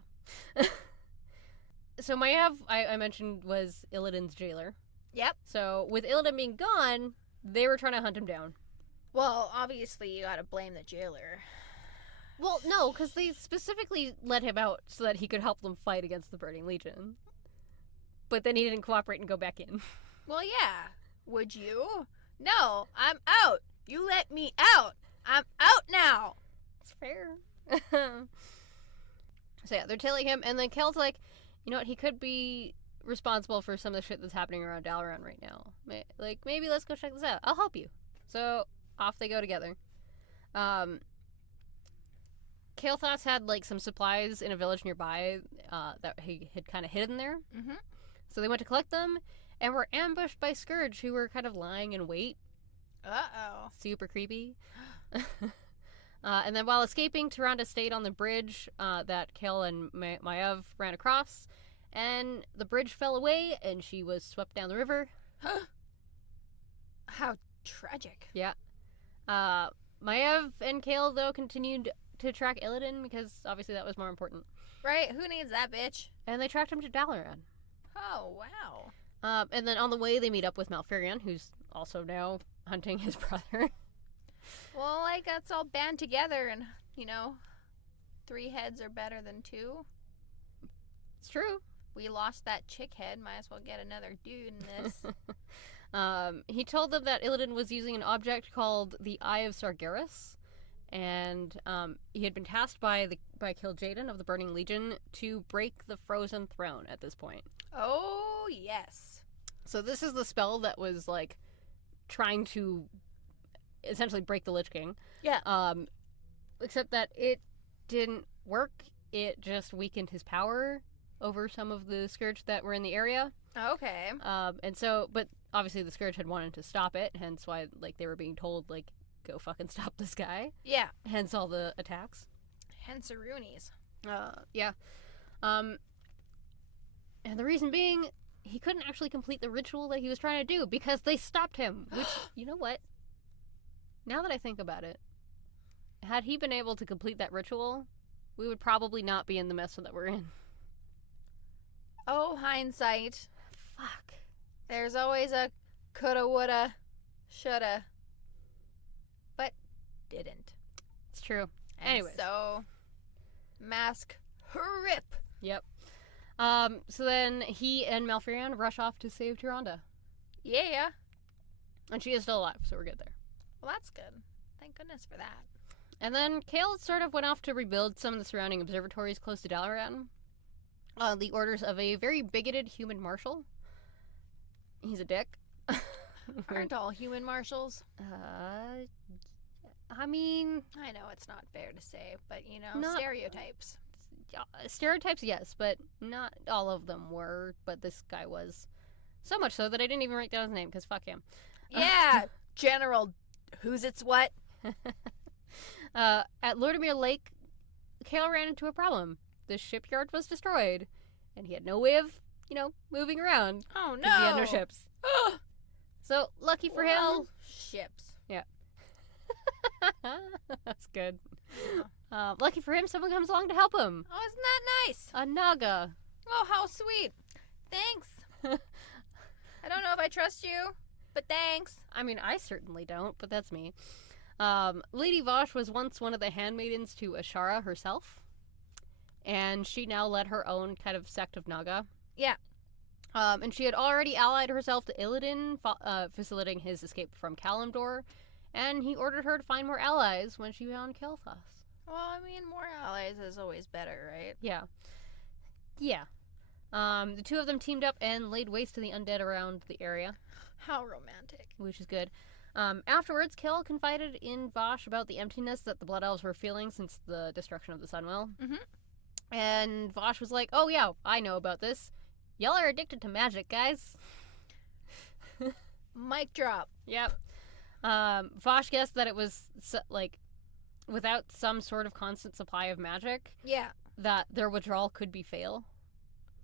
So Maev, I mentioned, was Illidan's jailer. Yep. So with Illidan being gone, they were trying to hunt him down. Well, obviously you gotta blame the jailer. Well, no, because they specifically let him out so that he could help them fight against the Burning Legion. But then he didn't cooperate and go back in. Well, yeah. Would you? No, I'm out. You let me out. I'm out now. It's fair. So yeah, they're tailing him, and then Kel's like, you know what, he could be responsible for some of the shit that's happening around Dalaran right now. Maybe let's go check this out. I'll help you. So off they go together. Kalthos had like some supplies in a village nearby that he had kind of hidden there. Mm-hmm. So they went to collect them and were ambushed by Scourge, who were kind of lying in wait. Uh-oh. Super creepy. And then while escaping, Tyrande stayed on the bridge that Kale and Maev ran across, and the bridge fell away, and she was swept down the river. How tragic. Yeah. Maev and Kale, though, continued to track Illidan, because obviously that was more important. Right, who needs that bitch? And they tracked him to Dalaran. Oh, wow. And then on the way, they meet up with Malfurion, who's also now hunting his brother. Well, like, that's all band together, and, 3 heads are better than 2. It's true. We lost that chick head, might as well get another dude in this. He told them that Illidan was using an object called the Eye of Sargeras, and he had been tasked by Kil'jaeden of the Burning Legion to break the Frozen Throne at this point. Oh, yes. So this is the spell that was, like, trying to essentially break the Lich King. Yeah. Except that it didn't work. It just weakened his power over some of the Scourge that were in the area. Okay. And so, but obviously the Scourge had wanted to stop it, hence why, like, they were being told, like, go fucking stop this guy. Yeah. Hence all the attacks. Hence the Roonies. Yeah. And the reason being, he couldn't actually complete the ritual that he was trying to do because they stopped him. Which, you know what? Now that I think about it, had he been able to complete that ritual, we would probably not be in the mess that we're in. Oh, hindsight. Fuck. There's always a coulda, woulda, shoulda, but didn't. It's true. Anyway. So, mask rip. Yep. So then he and Malfurion rush off to save Tyrande. Yeah. And she is still alive, so we're good there. Well, that's good. Thank goodness for that. And then Kael sort of went off to rebuild some of the surrounding observatories close to Dalaran. The orders of a very bigoted human marshal. He's a dick. Aren't all human marshals? I mean... I know it's not fair to say, but, you know, stereotypes. Stereotypes, yes, but not all of them were, but this guy was. So much so that I didn't even write down his name, because fuck him. Yeah, General Who's It's What? At Lordmere Lake, Kael ran into a problem. The shipyard was destroyed, and he had no way of, moving around. Oh, no! He had no ships. So, lucky for him... Ships. Yeah. That's good. Lucky for him, someone comes along to help him. Oh, isn't that nice? A Naga. Oh, how sweet. Thanks. I don't know if I trust you, but thanks. I mean, I certainly don't, but that's me. Lady Vosh was once one of the handmaidens to Ashara herself, and she now led her own kind of sect of Naga. Yeah. And she had already allied herself to Illidan, facilitating his escape from Kalimdor, and he ordered her to find more allies when she found Kael'thas. Well, I mean, more allies is always better, right? Yeah. Yeah. The two of them teamed up and laid waste to the undead around the area. How romantic. Which is good. Afterwards, Kael confided in Vosh about the emptiness that the Blood Elves were feeling since the destruction of the Sunwell. Mm-hmm. And Vosh was like, oh yeah, I know about this. Y'all are addicted to magic, guys. Mic drop. Yep. Vosh guessed that it was, without some sort of constant supply of magic, yeah, that their withdrawal could be fatal.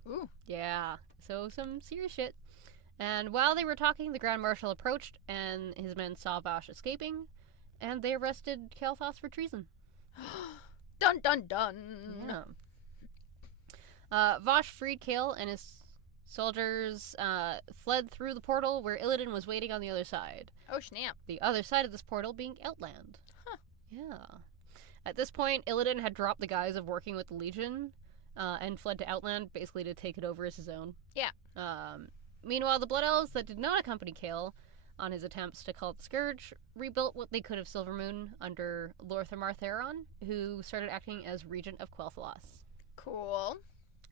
Ooh. Yeah. So some serious shit. And while they were talking, the Grand Marshal approached, and his men saw Vosh escaping, and they arrested Kael'thas for treason. Dun dun dun! Yeah. Vosh freed Kael, and his soldiers fled through the portal where Illidan was waiting on the other side. Oh, snap. The other side of this portal being Outland. Huh. Yeah. At this point, Illidan had dropped the guise of working with the Legion, and fled to Outland, basically to take it over as his own. Yeah. Meanwhile, the Blood Elves that did not accompany Kael on his attempts to call the Scourge rebuilt what they could of Silvermoon under Lorthamar Theron, who started acting as regent of Quel'Thalas. Cool.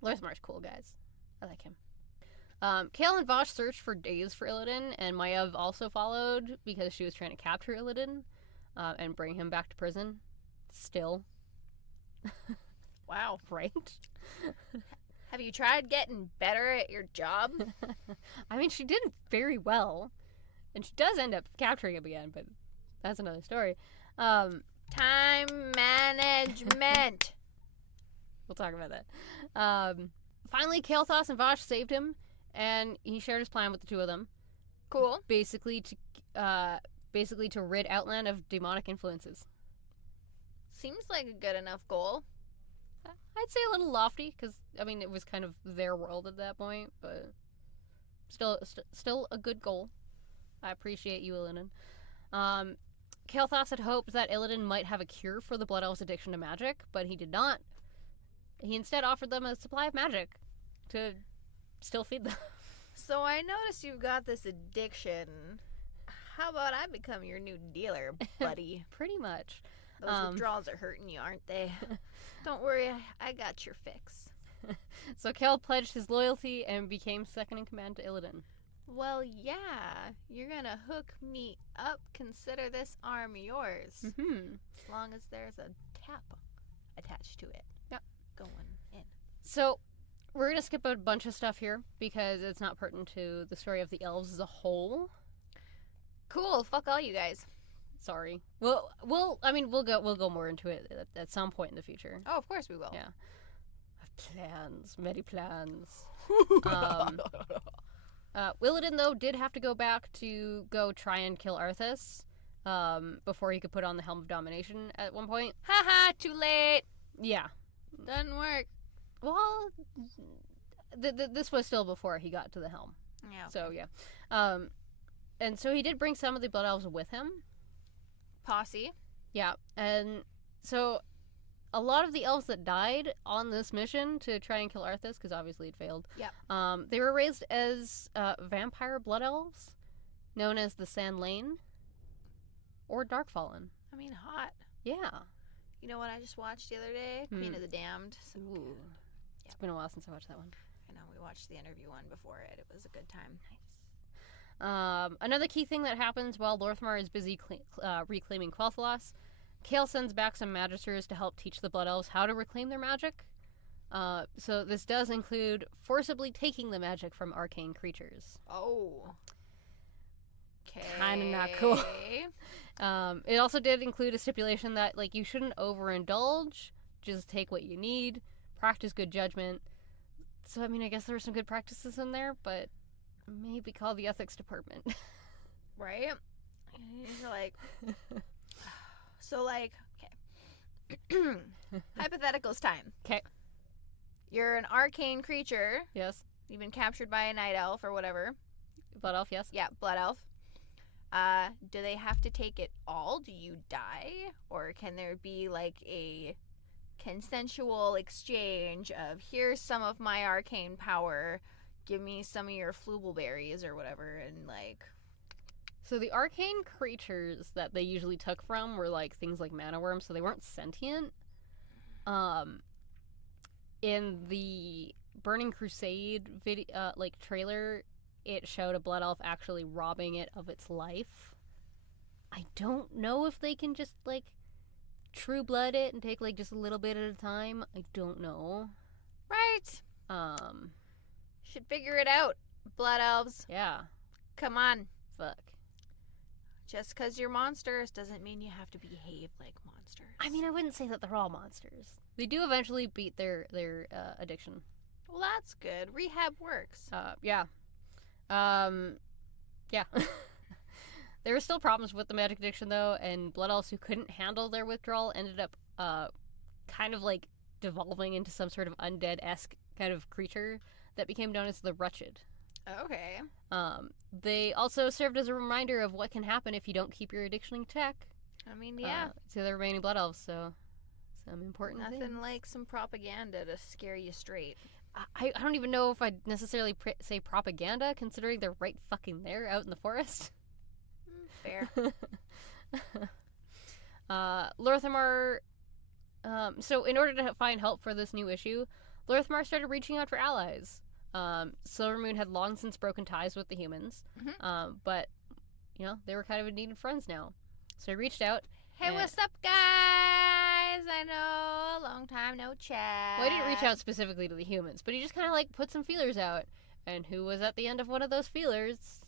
Lorthamar's cool, guys. I like him. Kael and Vosh searched for days for Illidan, and Maiev also followed because she was trying to capture Illidan and bring him back to prison. Still. Wow. Right? Have you tried getting better at your job? I mean, she did very well. And she does end up capturing him again, but that's another story. Time management. We'll talk about that. Finally, Kael'thas and Vosh saved him, and he shared his plan with the two of them. Cool. Basically to rid Outland of demonic influences. Seems like a good enough goal. I'd say a little lofty, because, I mean, it was kind of their world at that point, but still a good goal. I appreciate you, Illidan. Kael'thas had hoped that Illidan might have a cure for the Blood Elves' addiction to magic, but he did not. He instead offered them a supply of magic to still feed them. So I noticed you've got this addiction. How about I become your new dealer, buddy? Pretty much. Those withdrawals are hurting you, aren't they? Don't worry, I got your fix. So Kael pledged his loyalty and became second in command to Illidan. Well, yeah. You're gonna hook me up. Consider this arm yours. Mm-hmm. As long as there's a tap attached to it. Yep. Going in. So, we're going to skip a bunch of stuff here because it's not pertinent to the story of the elves as a whole. Cool. Fuck all you guys. Sorry. We'll go more into it at some point in the future. Oh, of course we will. Yeah. I have plans, many plans. Willadin, though, did have to go back to go try and kill Arthas before he could put on the Helm of Domination at one point. Haha, too late. Yeah. Doesn't work. Well, this was still before he got to the helm. Yeah. So, yeah. And so he did bring some of the Blood Elves with him. Posse. Yeah. And so a lot of the elves that died on this mission to try and kill Arthas, because obviously it failed, they were raised as vampire Blood Elves, known as the Sand Lane or Darkfallen. I mean, hot. Yeah. You know what I just watched the other day? Queen of the Damned. So ooh. It's been a while since I watched that one. I know, we watched the interview one before it. It was a good time. Nice. Another key thing that happens while Lorthmar is busy reclaiming Quel'Thalas, Kael sends back some magisters to help teach the Blood Elves how to reclaim their magic. So this does include forcibly taking the magic from arcane creatures. Oh. Okay. Kind of not cool. It also did include a stipulation that, like, you shouldn't overindulge. Just take what you need. Practice good judgment. So, I mean, I guess there were some good practices in there, but maybe call the ethics department. Right? You're like... So, like, okay. Hypotheticals time. Okay. You're an arcane creature. Yes. You've been captured by a night elf or whatever. Blood elf, yes. Yeah, blood elf. Do they have to take it all? Do you die? Or can there be, like, a consensual exchange of, here's some of my arcane power, give me some of your flubelberries or whatever, and, like... So the arcane creatures that they usually took from were, like, things like mana worms, so they weren't sentient. In the Burning Crusade trailer, it showed a blood elf actually robbing it of its life. I don't know if they can just, like, true blood it and take, like, just a little bit at a time. I don't know. Right. Should figure it out, blood elves. Yeah. Come on. Fuck. Just because you're monsters doesn't mean you have to behave like monsters. I mean, I wouldn't say that they're all monsters. They do eventually beat their addiction. Well, that's good. Rehab works. Yeah. Yeah. There were still problems with the magic addiction, though, and blood elves who couldn't handle their withdrawal ended up kind of, like, devolving into some sort of undead-esque kind of creature that became known as the Wretched. Okay. They also served as a reminder of what can happen if you don't keep your addiction in check. I mean, yeah. To the remaining blood elves, so some important Nothing things. like some propaganda to scare you straight. I don't even know if I'd necessarily say propaganda, considering they're right fucking there out in the forest. Fair. Lorthmar... so in order to find help for this new issue, Lorthmar started reaching out for allies. Silvermoon had long since broken ties with the humans, but, you know, they were kind of in need of friends now. So he reached out. Hey, what's up, guys? I know, long time no chat. Well, he didn't reach out specifically to the humans, but he just kind of, like, put some feelers out. And who was at the end of one of those feelers?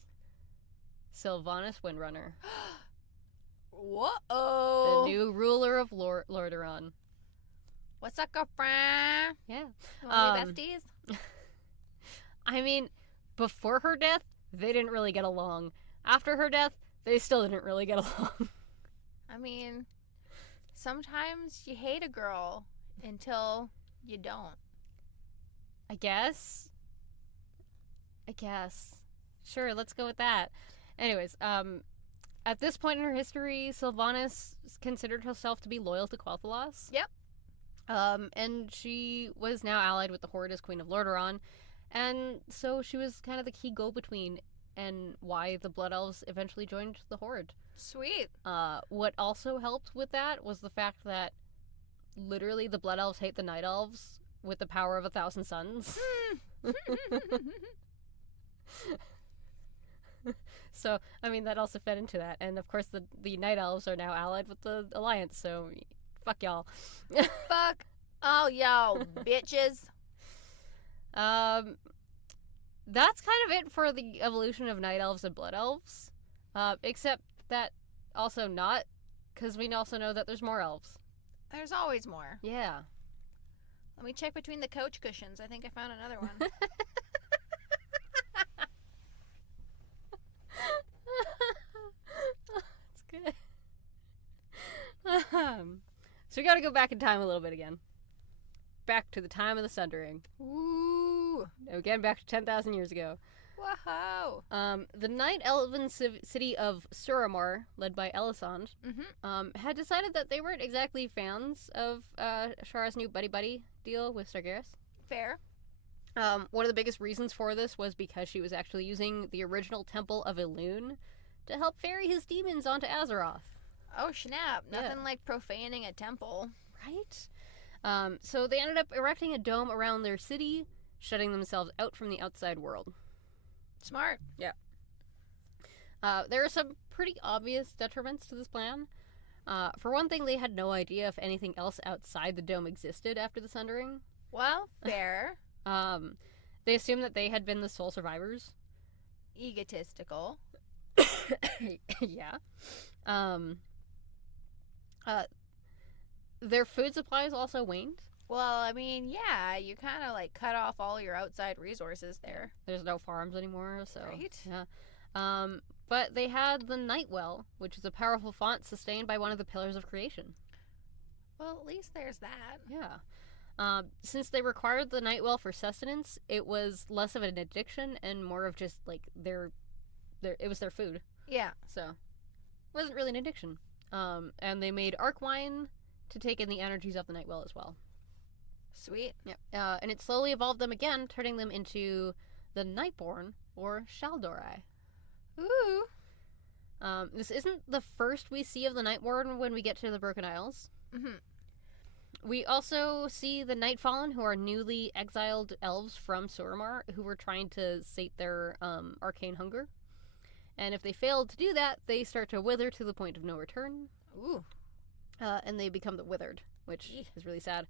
Sylvanas Windrunner. Whoa! The new ruler of Lordaeron. What's up, girlfriend? Yeah. Wanna be besties? I mean, before her death, they didn't really get along. After her death, they still didn't really get along. I mean, sometimes you hate a girl until you don't. I guess. Sure, let's go with that. Anyways, at this point in her history, Sylvanas considered herself to be loyal to Quel'Thalas. Yep. And she was now allied with the Horde as Queen of Lordaeron. And so she was kind of the key go-between and why the Blood Elves eventually joined the Horde. Sweet. What also helped with that was the fact that literally the Blood Elves hate the Night Elves with the power of 1,000 suns. So, I mean, that also fed into that. And, of course, the Night Elves are now allied with the Alliance, so fuck y'all. Fuck all y'all, bitches. That's kind of it for the evolution of night elves and blood elves. Except that also not, because we also know that there's more elves. There's always more. Yeah. Let me check between the couch cushions. I think I found another one. That's good. So we gotta go back in time a little bit again. Back to the time of the Sundering. Ooh. Again, back to 10,000 years ago. Whoa. The Night Elven city of Suramar, led by Elisand, had decided that they weren't exactly fans of Shara's new buddy-buddy deal with Sargeras. Fair. One of the biggest reasons for this was because she was actually using the original temple of Elune to help ferry his demons onto Azeroth. Oh, snap. Nothing like profaning a temple. Right? So they ended up erecting a dome around their city, shutting themselves out from the outside world. Smart. Yeah. There are some pretty obvious detriments to this plan. For one thing, they had no idea if anything else outside the dome existed after the Sundering. Well, fair. They assumed that they had been the sole survivors. Egotistical. Yeah. Their food supplies also waned. Well, I mean, yeah, you kind of like cut off all your outside resources there. There's no farms anymore, so Right. yeah. But they had the Nightwell, which is a powerful font sustained by one of the pillars of creation. Well, at least there's that. Yeah. Since they required the Nightwell for sustenance, it was less of an addiction and more of just like it was their food. Yeah. So it wasn't really an addiction. And they made arc wine to take in the energies of the Nightwell as well. Sweet. Yep. And it slowly evolved them again, turning them into the Nightborn, or Shaldorai. Ooh. This isn't the first we see of the Nightborn when we get to the Broken Isles. We also see the Nightfallen, who are newly exiled elves from Suramar, who were trying to sate their arcane hunger. And if they failed to do that, they start to wither to the point of no return. Ooh. And they become the Withered, which is really sad.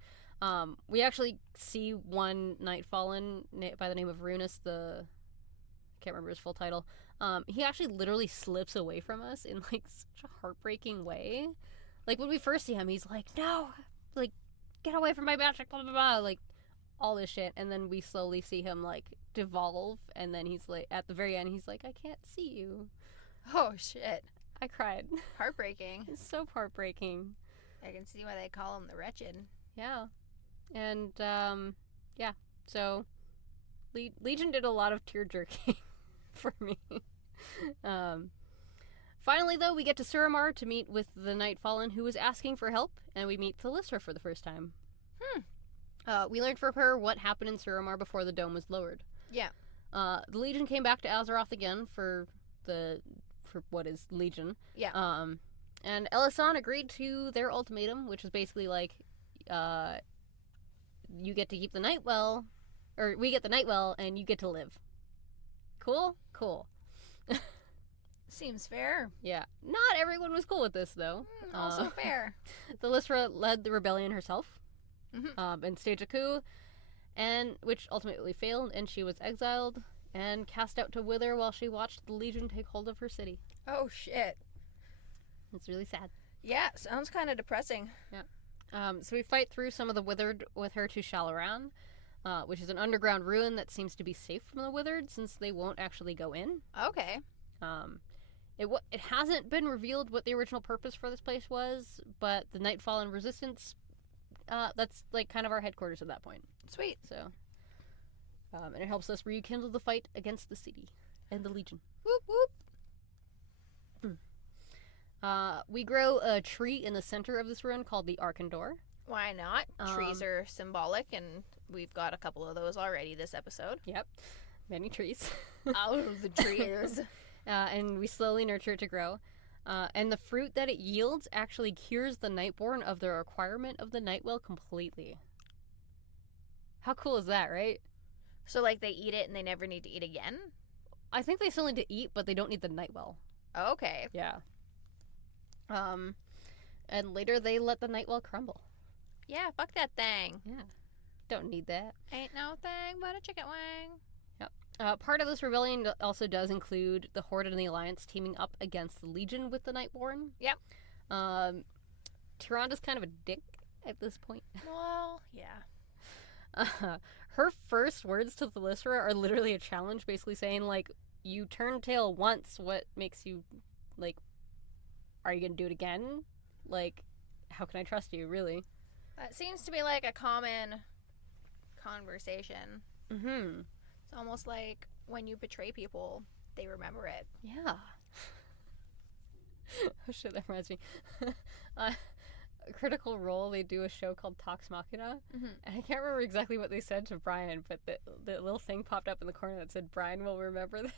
We actually see one Nightfallen by the name of Runus, I can't remember his full title. He actually literally slips away from us in like such a heartbreaking way. Like when we first see him, he's like, "No, like get away from my magic," blah blah blah, like all this shit. And then we slowly see him like devolve, and then he's like, at the very end, he's like, "I can't see you." Oh shit. I cried. Heartbreaking. It's so heartbreaking. I can see why they call him the Wretched. Yeah. And, yeah. So, Legion did a lot of tear jerking for me. Finally, though, we get to Suramar to meet with the Nightfallen, who was asking for help, and we meet Thalyssra for the first time. We learned from her what happened in Suramar before the dome was lowered. Yeah. The Legion came back to Azeroth again for what is Legion. Yeah. And Elisand agreed to their ultimatum, which is basically like, you get to keep the Nightwell, or we get the Nightwell, and you get to live. Cool? Cool. Seems fair. Yeah. Not everyone was cool with this, though. Also fair. Thalyssra led the rebellion herself, and staged a coup, which ultimately failed, and she was exiled and cast out to wither while she watched the Legion take hold of her city. Oh, shit. It's really sad. Yeah, sounds kind of depressing. Yeah. So we fight through some of the withered with her to Shalaran, which is an underground ruin that seems to be safe from the withered since they won't actually go in. Okay. It hasn't been revealed what the original purpose for this place was, but the Nightfallen Resistance, that's like kind of our headquarters at that point. Sweet. So, and it helps us rekindle the fight against the city and the Legion. Whoop whoop. We grow a tree in the center of this ruin called the Arkandor. Why not? Trees are symbolic, and we've got a couple of those already this episode. Yep. Many trees. Oh, the trees. And we slowly nurture it to grow. And the fruit that it yields actually cures the Nightborn of the requirement of the Nightwell completely. How cool is that, right? So, like, they eat it and they never need to eat again? I think they still need to eat, but they don't need the Nightwell. Okay. Yeah. And later they let the Nightwell crumble. Yeah, fuck that thing. Yeah. Don't need that. Ain't no thing but a chicken wing. Yep. Part of this rebellion also does include the Horde and the Alliance teaming up against the Legion with the Nightborn. Yep. Tyranda's kind of a dick at this point. Well, yeah. Her first words to Thalyssera are literally a challenge, basically saying, like, you turn tail once, what makes you, like, are you gonna do it again? Like, how can I trust you, really? That seems to be, like, a common conversation. Mm-hmm. It's almost like when you betray people, they remember it. Yeah. Oh shit, that reminds me. Critical Role, they do a show called Talks Machina, and I can't remember exactly what they said to Brian, but the little thing popped up in the corner that said, Brian will remember this.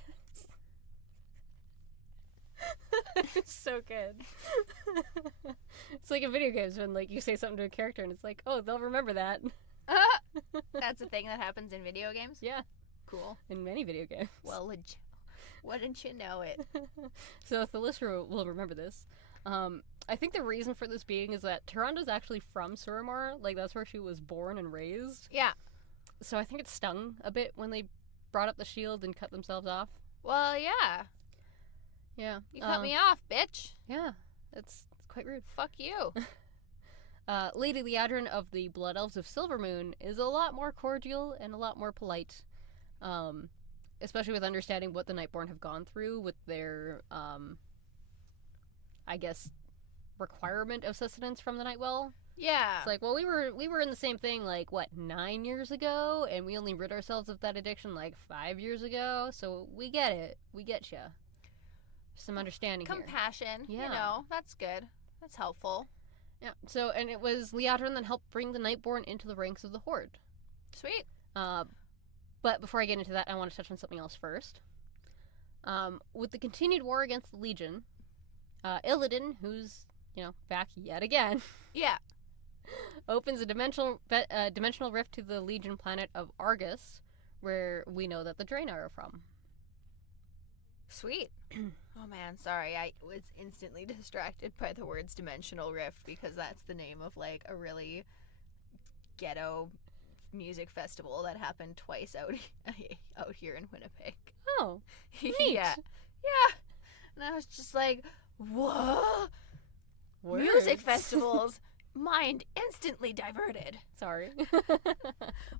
It's so good. It's like in video games when, like, you say something to a character and it's like, oh, they'll remember that. That's a thing that happens in video games? Yeah. Cool. In many video games. Well, wouldn't you know it? So Thalyssera will remember this. I think the reason for this being is that Tyranda's actually from Suramar. Like, that's where she was born and raised. Yeah. So I think it stung a bit when they brought up the shield and cut themselves off. Well, yeah. Yeah. You cut me off, bitch. Yeah. It's quite rude. Fuck you. Lady Liadrin of the Blood Elves of Silvermoon is a lot more cordial and a lot more polite. Especially with understanding what the Nightborn have gone through with their, I guess, requirement of sustenance from the Nightwell. Yeah. It's like, well, we were in the same thing, like, what, 9 years ago? And we only rid ourselves of that addiction, like, 5 years ago? So we get it. We get you. Some understanding Compassion. here. Yeah. You know, that's good. That's helpful. Yeah. So, and it was Liadrin that helped bring the Nightborn into the ranks of the Horde. Sweet. But before I get into that, I want to touch on something else first. With the continued war against the Legion, Illidan, who's, you know, back yet again, Yeah. opens a dimensional rift to the Legion planet of Argus, where we know that the Draenei are from. Sweet. Oh man, sorry, I was instantly distracted by the words dimensional rift because that's the name of, like, a really ghetto music festival that happened twice out here in Winnipeg. Oh, neat. Yeah. And I was just like, whoa, Words. music festivals. Mind instantly diverted. Sorry. Well,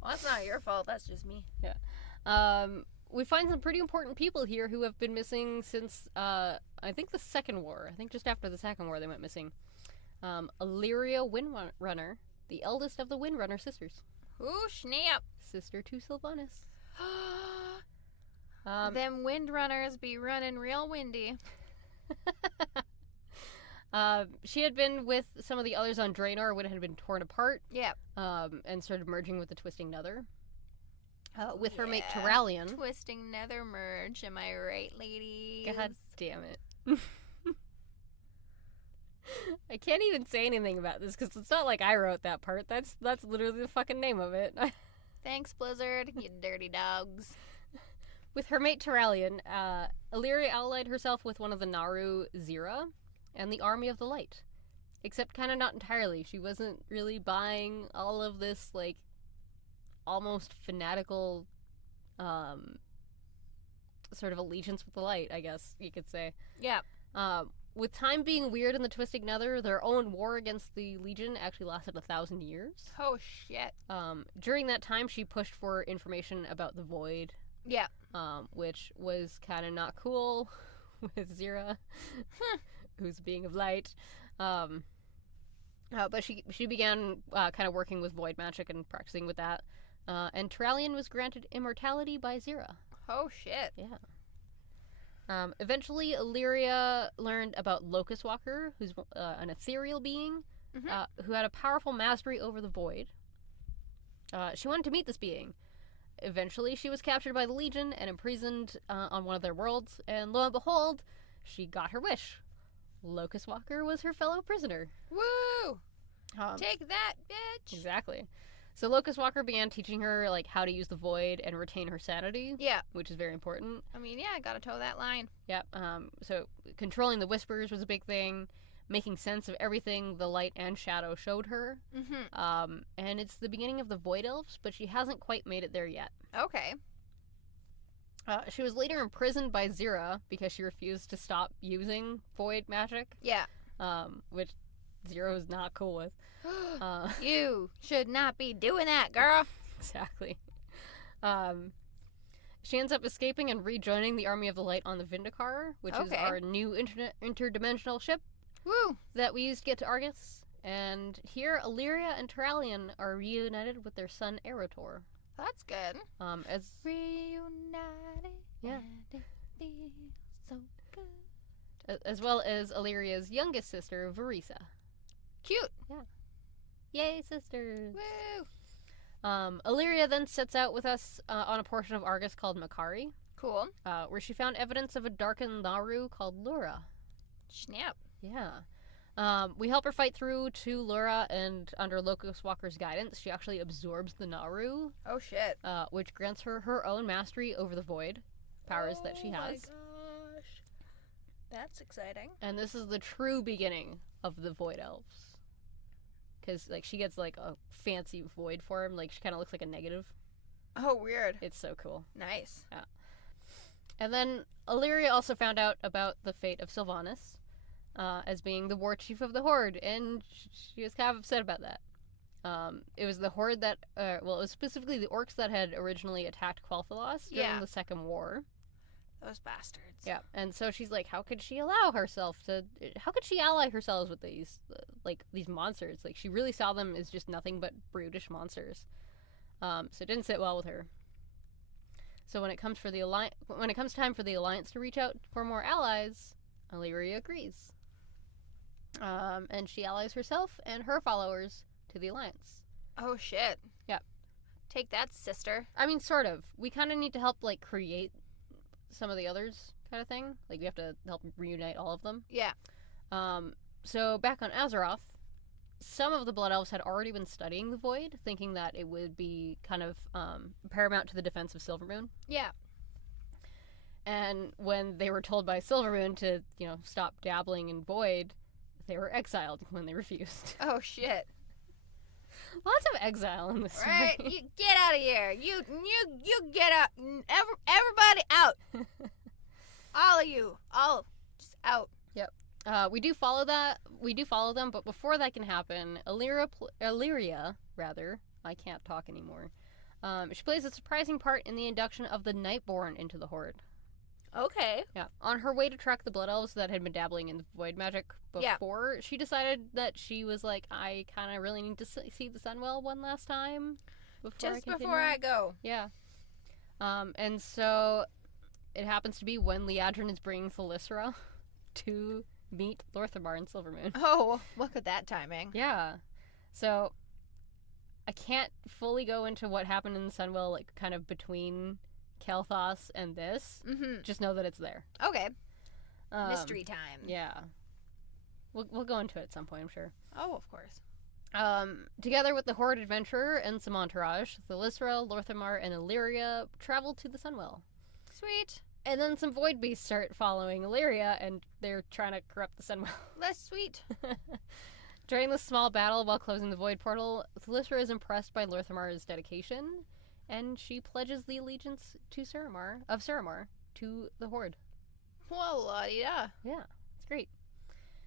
that's not your fault. That's just me. Yeah. We find some pretty important people here who have been missing since, I think the Second War. I think just after the Second War they went missing. Illyria Windrunner, the eldest of the Windrunner sisters. Ooh, snap. Sister to Sylvanas. Them windrunners be running real windy. She had been with some of the others on Draenor when it had been torn apart. Yeah. And started merging with the Twisting Nether. With her Yeah. mate Terralion. Twisting nether merge, am I right, ladies? God damn it. I can't even say anything about this because it's not like I wrote that part. That's literally the fucking name of it. Thanks, Blizzard, you dirty dogs. With her mate Terralion, Illyria allied herself with one of the Naru, Zira, and the Army of the Light. Except kind of not entirely. She wasn't really buying all of this, like, almost fanatical sort of allegiance with the light, I guess you could say. Yeah. With time being weird in the Twisting Nether, their own war against the Legion actually lasted 1,000 years. Oh, shit. During that time, she pushed for information about the Void. Yeah. Which was kind of not cool with Zira, who's being of light. But she began kind of working with void magic and practicing with that. And Terralion was granted immortality by Zira. Oh, shit. Yeah. Eventually, Illyria learned about Locust Walker, who's an ethereal being who had a powerful mastery over the void. She wanted to meet this being. Eventually, she was captured by the Legion and imprisoned on one of their worlds, and lo and behold, she got her wish. Locust Walker was her fellow prisoner. Woo! Take that, bitch! Exactly. So Locust Walker began teaching her, like, how to use the void and retain her sanity. Yeah. Which is very important. I mean, yeah, gotta toe that line. Yep. So controlling the whispers was a big thing. making sense of everything the light and shadow showed her. And it's the beginning of the Void Elves, but she hasn't quite made it there yet. Okay. She was later imprisoned by Zira because she refused to stop using void magic. Yeah. Which Zira was not cool with. You should not be doing that, girl. Exactly. She ends up escaping and rejoining the Army of the Light on the Vindicar, which is our new interdimensional ship. Woo! That we used to get to Argus. And here, Illyria and Terralion are reunited with their son, Erotor. That's good. As reunited. Yeah. And it feels so good. As well as Illyria's youngest sister, Varisa. Cute. Yeah. Yay, sisters. Woo! Illyria then sets out with us on a portion of Argus called Makari. Cool. Where she found evidence of a darkened Naru called Lura. Snap. Yeah. We help her fight through to Lura, and under Locust Walker's guidance, she actually absorbs the Naru. Oh, shit. Which grants her her own mastery over the void powers that she has. Oh, my gosh. That's exciting. And this is the true beginning of the Void Elves. Because, like, she gets, like, a fancy void form. Like, she kind of looks like a negative. Oh, weird. It's so cool. Nice. Yeah. And then Illyria also found out about the fate of Sylvanas as being the war chief of the Horde. And she was kind of upset about that. It was the Horde that, it was specifically the orcs that had originally attacked Quel'Thalas during the Second War. Those bastards. Yeah, and so she's like, how could she ally herself with these, these monsters? Like, she really saw them as just nothing but brutish monsters. So it didn't sit well with her. So when it comes time for the Alliance to reach out for more allies, Illyria agrees. And she allies herself and her followers to the Alliance. Oh, shit. Yeah. Take that, sister. I mean, sort of. We kind of need to help, like, create some of the others kind of thing. Like, we have to help reunite all of them. Yeah. So back on Azeroth, some of the Blood Elves had already been studying the Void, thinking that it would be kind of paramount to the defense of Silvermoon. Yeah. And when they were told by Silvermoon to, stop dabbling in Void, they were exiled when they refused. Oh, shit. Lots of exile in this story. Right, you get out of here. You get out. Everybody out. All of you, just out. Yep. We do follow them, but before that can happen, Illyria, I can't talk anymore. She plays a surprising part in the induction of the Nightborn into the Horde. Okay. Yeah. On her way to track the Blood Elves that had been dabbling in void magic before, she decided that she was like, I kind of really need to see the Sunwell one last time. Before I go. Yeah. And so it happens to be when Liadrin is bringing Thalyssra to meet Lorthamar and Silvermoon. Oh, look at that timing. Yeah. So I can't fully go into what happened in the Sunwell, like, kind of between Kael'thas and this. Mm-hmm. Just know that it's there. Okay. Mystery time. Yeah. We'll go into it at some point, I'm sure. Oh, of course. Together with the Horde Adventurer and some entourage, Thalyssra, Lorthamar, and Illyria travel to the Sunwell. Sweet. And then some Void Beasts start following Illyria, and they're trying to corrupt the Sunwell. Less sweet. During this small battle while closing the Void Portal, Thalyssra is impressed by Lorthamar's dedication, and she pledges the allegiance to Suramar to the Horde. Well, la-di-da. Yeah, it's great.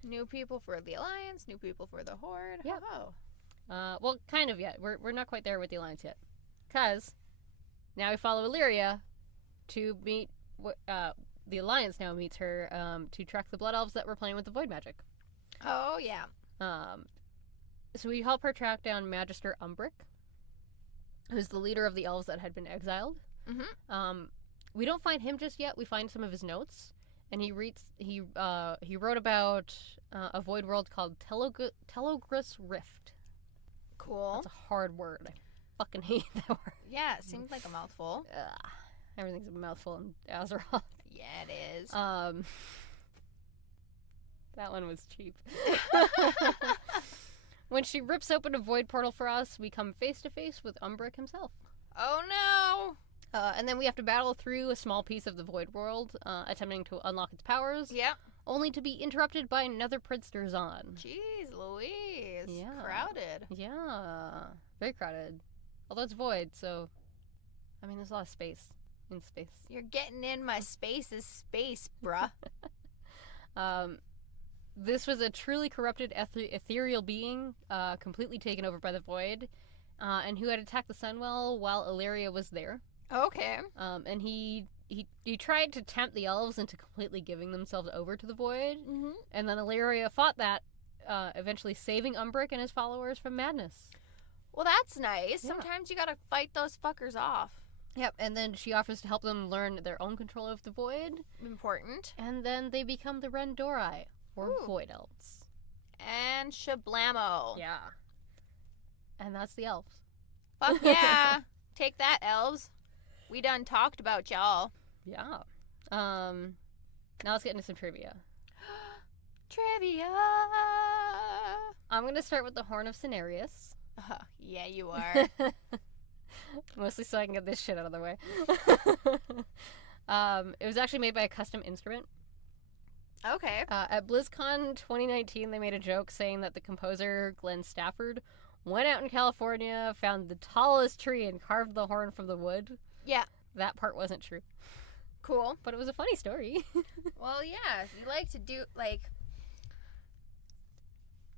New people for the Alliance, new people for the Horde. Yeah. Oh. Well, kind of yet. We're not quite there with the Alliance yet. Because now we follow Illyria to meet... the Alliance now meets her to track the Blood Elves that were playing with the Void Magic. Oh, yeah. So we help her track down Magister Umbric, who's the leader of the elves that had been exiled. Mm-hmm. We don't find him just yet. We find some of his notes, and he wrote about a void world called Telogris Rift. Cool. That's a hard word. I fucking hate that word. Yeah, it seems like a mouthful. Everything's a mouthful in Azeroth. Yeah, it is. That one was cheap. When she rips open a void portal for us, we come face to face with Umbric himself. Oh no! And then we have to battle through a small piece of the void world, attempting to unlock its powers. Yeah. only to be interrupted by another Prinster Zahn. Jeez Louise. Yeah. Crowded. Yeah. Very crowded. Although it's void, so... I mean, there's a lot of space in space. You're getting in my space's space, bruh. This was a truly corrupted ethereal being, completely taken over by the void, and who had attacked the Sunwell while Illyria was there. Okay. And he tried to tempt the elves into completely giving themselves over to the void, and then Illyria fought that, eventually saving Umbric and his followers from madness. Well, that's nice. Yeah. Sometimes you gotta fight those fuckers off. Yep, and then she offers to help them learn their own control of the void. Important. And then they become the Rendori, or Ooh. Void Elves. And shablamo. Yeah. And that's the elves. Fuck yeah. Take that, elves. We done talked about y'all. Yeah. Now let's get into some trivia. Trivia. I'm going to start with the Horn of Cenarius. Yeah, you are. Mostly so I can get this shit out of the way. It was actually made by a custom instrument. Okay. At BlizzCon 2019, they made a joke saying that the composer, Glenn Stafford, went out in California, found the tallest tree, and carved the horn from the wood. Yeah. That part wasn't true. Cool. But it was a funny story. Well, yeah. You like to do, like...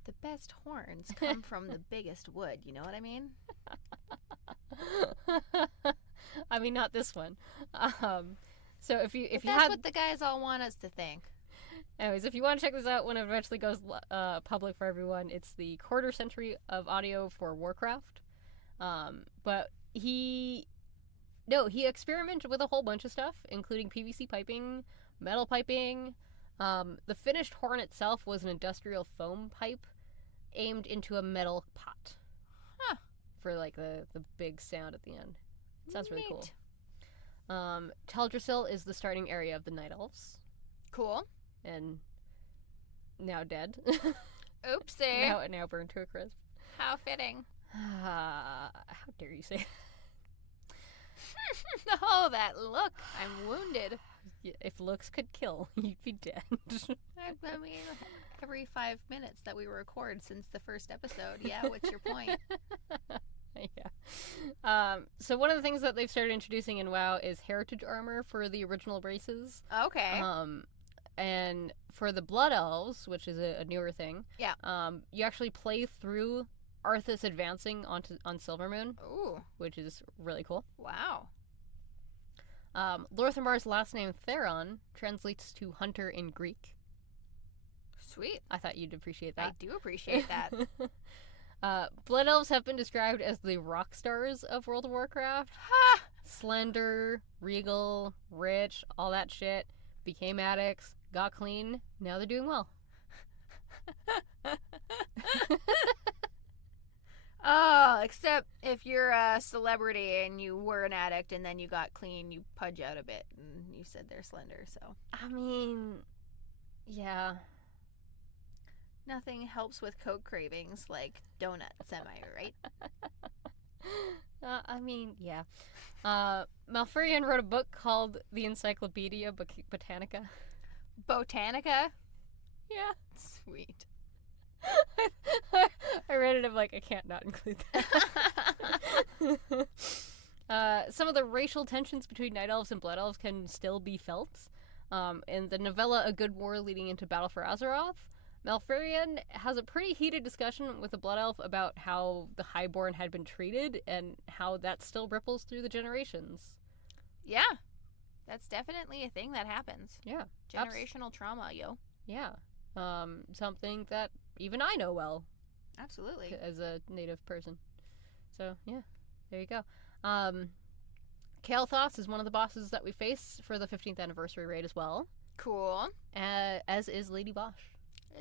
The best horns come from the biggest wood. You know what I mean? I mean, not this one. So if you That's have... what the guys all want us to think. Anyways, if you want to check this out when it eventually goes public for everyone, it's the quarter century of audio for Warcraft. But he experimented with a whole bunch of stuff, including PVC piping, metal piping. The finished horn itself was an industrial foam pipe aimed into a metal pot. Huh. For like the big sound at the end. It sounds really cool. Neat. Teldrassil is the starting area of the Night Elves. Cool. And now dead. Oopsie. now burned to a crisp. How fitting. How dare you say Oh, that look. I'm wounded. If looks could kill, you'd be dead. I mean, every 5 minutes that we record since the first episode. Yeah, what's your point? Yeah. So one of the things that they've started introducing in WoW is heritage armor for the original races. Okay. And for the Blood Elves, which is a newer thing, yeah. You actually play through Arthas advancing on Silvermoon. Ooh. Which is really cool. Wow. Lorthamar's last name, Theron, translates to hunter in Greek. Sweet. I thought you'd appreciate that. I do appreciate that. Blood Elves have been described as the rock stars of World of Warcraft. Ha! Slender, regal, rich, all that shit. Became addicts, got clean, now they're doing well. Oh, except if you're a celebrity and you were an addict and then you got clean, you pudge out a bit and you said they're slender, so. I mean, yeah. Nothing helps with coke cravings like donuts, am I right? I mean, yeah. Malfurion wrote a book called The Encyclopedia Botanica. Botanica? Yeah. Sweet. I read it, I'm like, I can't not include that. Some of the racial tensions between Night Elves and Blood Elves can still be felt. In the novella A Good War Leading into Battle for Azeroth, Malfurion has a pretty heated discussion with the Blood Elf about how the Highborn had been treated and how that still ripples through the generations. Yeah. That's definitely a thing that happens. Yeah. Generational trauma, yo. Yeah. Something that even I know well. Absolutely. As a native person. So, yeah. There you go. Kael'thas is one of the bosses that we face for the 15th anniversary raid as well. Cool. As is Lady Bosch.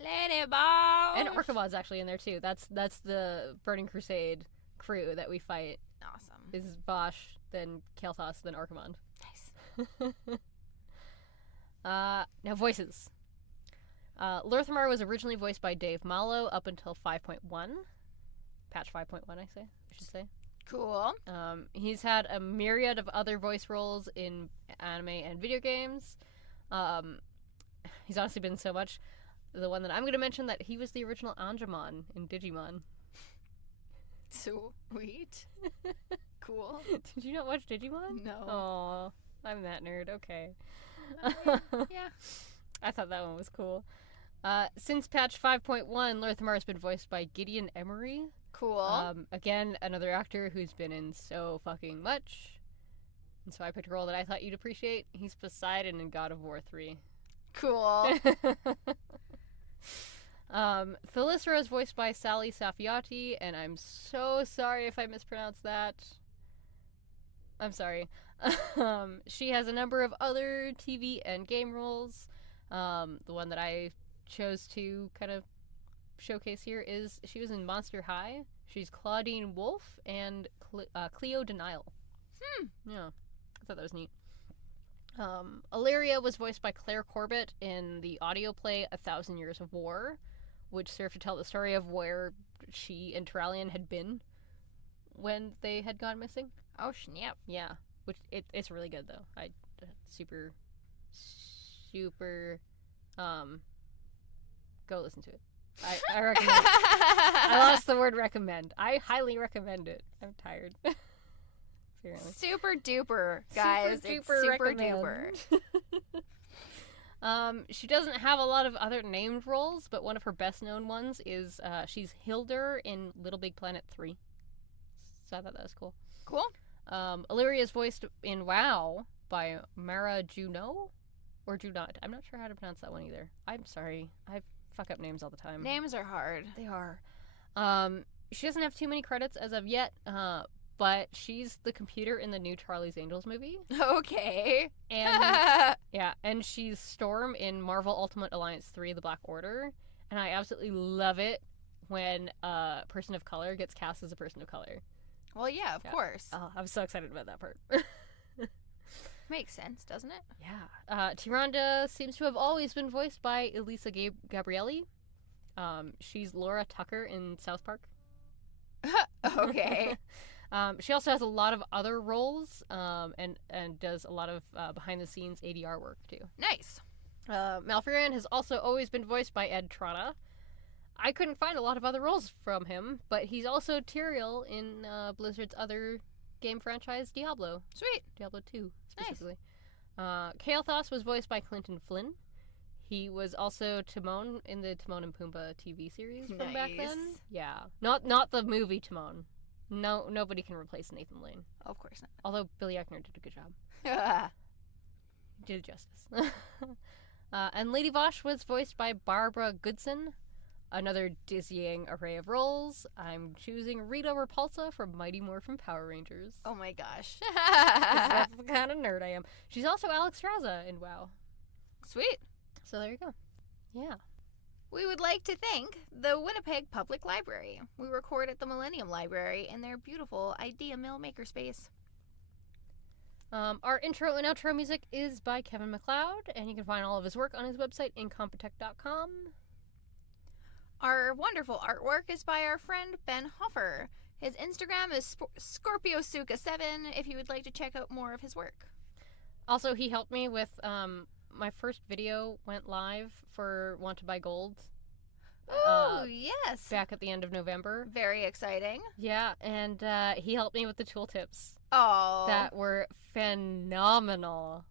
Lady Bosch! And Orcamod's actually in there too. That's the Burning Crusade crew that we fight. Awesome. Is Bosch, then Kael'thas, then Orcamod. Nice. Now voices. Lorthamar was originally voiced by Dave Mallow up until 5.1. Patch 5.1, I should say. Cool. He's had a myriad of other voice roles in anime and video games. he's honestly been so much. The one that I'm going to mention, that he was the original Angemon in Digimon. Sweet. Cool. Did you not watch Digimon? No. Aw, I'm that nerd. Okay. Yeah. I thought that one was cool. Since patch 5.1, Lorthamar has been voiced by Gideon Emery. Cool. Again, another actor who's been in so fucking much. And so I picked a role that I thought you'd appreciate. He's Poseidon in God of War 3. Cool. Thalyssra is voiced by Sally Safiati, and I'm so sorry if I mispronounced that. I'm sorry. She has a number of other TV and game roles. The one that I chose to kind of showcase here is she was in Monster High. She's Claudine Wolfe and Cleo Denial. Yeah, I thought that was neat. Illyria was voiced by Claire Corbett in the audio play 1,000 Years of War, which served to tell the story of where she and Turalyon had been when they had gone missing. Oh, snap. Yeah, which it's really good, though. Super, go listen to it. I recommend it. I lost the word recommend. I highly recommend it. I'm tired. Apparently. Super duper, guys. Super duper. She doesn't have a lot of other named roles, but one of her best known ones is she's Hildur in Little Big Planet 3. So I thought that was cool. Cool. Illyria is voiced in WoW by Mara Juno or Junot. I'm not sure how to pronounce that one either. I'm sorry. I fuck up names all the time. Names are hard. They are. She doesn't have too many credits as of yet, but she's the computer in the new Charlie's Angels movie. Okay. And yeah, and she's Storm in Marvel Ultimate Alliance 3: The Black Order. And I absolutely love it when a person of color gets cast as a person of color. Well, yeah, of course. Oh, I'm so excited about that part. Makes sense, doesn't it? Yeah. Tyrande seems to have always been voiced by Elisa Gabrielli. She's Laura Tucker in South Park. Okay. She also has a lot of other roles and does a lot of behind-the-scenes ADR work, too. Nice. Malfurion has also always been voiced by Ed Trotta. I couldn't find a lot of other roles from him, but he's also Tyrael in Blizzard's other game franchise, Diablo. Sweet. Diablo 2, specifically. Nice. Kael'thas was voiced by Clinton Flynn. He was also Timon in the Timon and Pumbaa TV series from back then. Yeah. Not the movie Timon. No, nobody can replace Nathan Lane. Of course not. Although Billy Eichner did a good job. Did it justice. And Lady Vosh was voiced by Barbara Goodson. Another dizzying array of roles. I'm choosing Rita Repulsa from Mighty Morphin Power Rangers. Oh my gosh. That's the kind of nerd I am. She's also Alex Straza in WoW. Sweet. So there you go. Yeah. We would like to thank the Winnipeg Public Library. We record at the Millennium Library in their beautiful Idea Mill makerspace. Our intro and outro music is by Kevin MacLeod, and you can find all of his work on his website, incompetech.com. Our wonderful artwork is by our friend Ben Hoffer. His Instagram is ScorpioSuka7 if you would like to check out more of his work. Also, he helped me with my first video went live for Want to Buy Gold. Oh, yes. Back at the end of November. Very exciting. Yeah, and he helped me with the tooltips. Oh. That were phenomenal.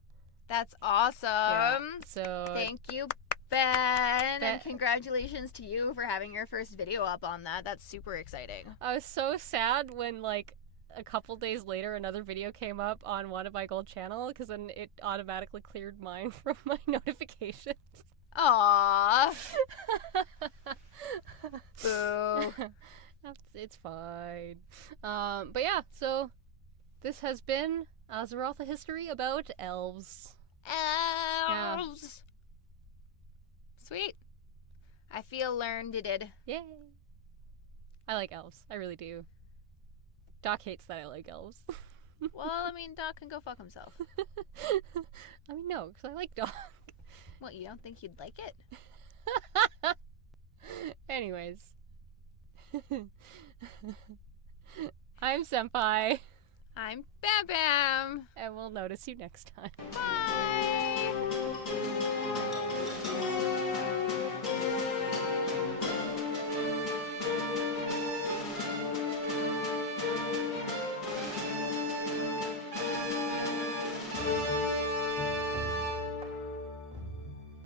That's awesome. Yeah, so thank you, Ben. And congratulations to you for having your first video up on that. That's super exciting. I was so sad when, like, a couple days later another video came up on Want to Buy Gold channel, because then it automatically cleared mine from my notifications. Aww. Boo. It's fine. But yeah, so this has been Azeroth, a history about elves. Elves. Yeah. Sweet. I feel learned. Yay. I like elves. I really do. Doc hates that I like elves. Well, I mean, Doc can go fuck himself. I mean, no, because I like Doc. What, you don't think he'd like it? Anyways. I'm Senpai. I'm Bam Bam. And we'll notice you next time. Bye!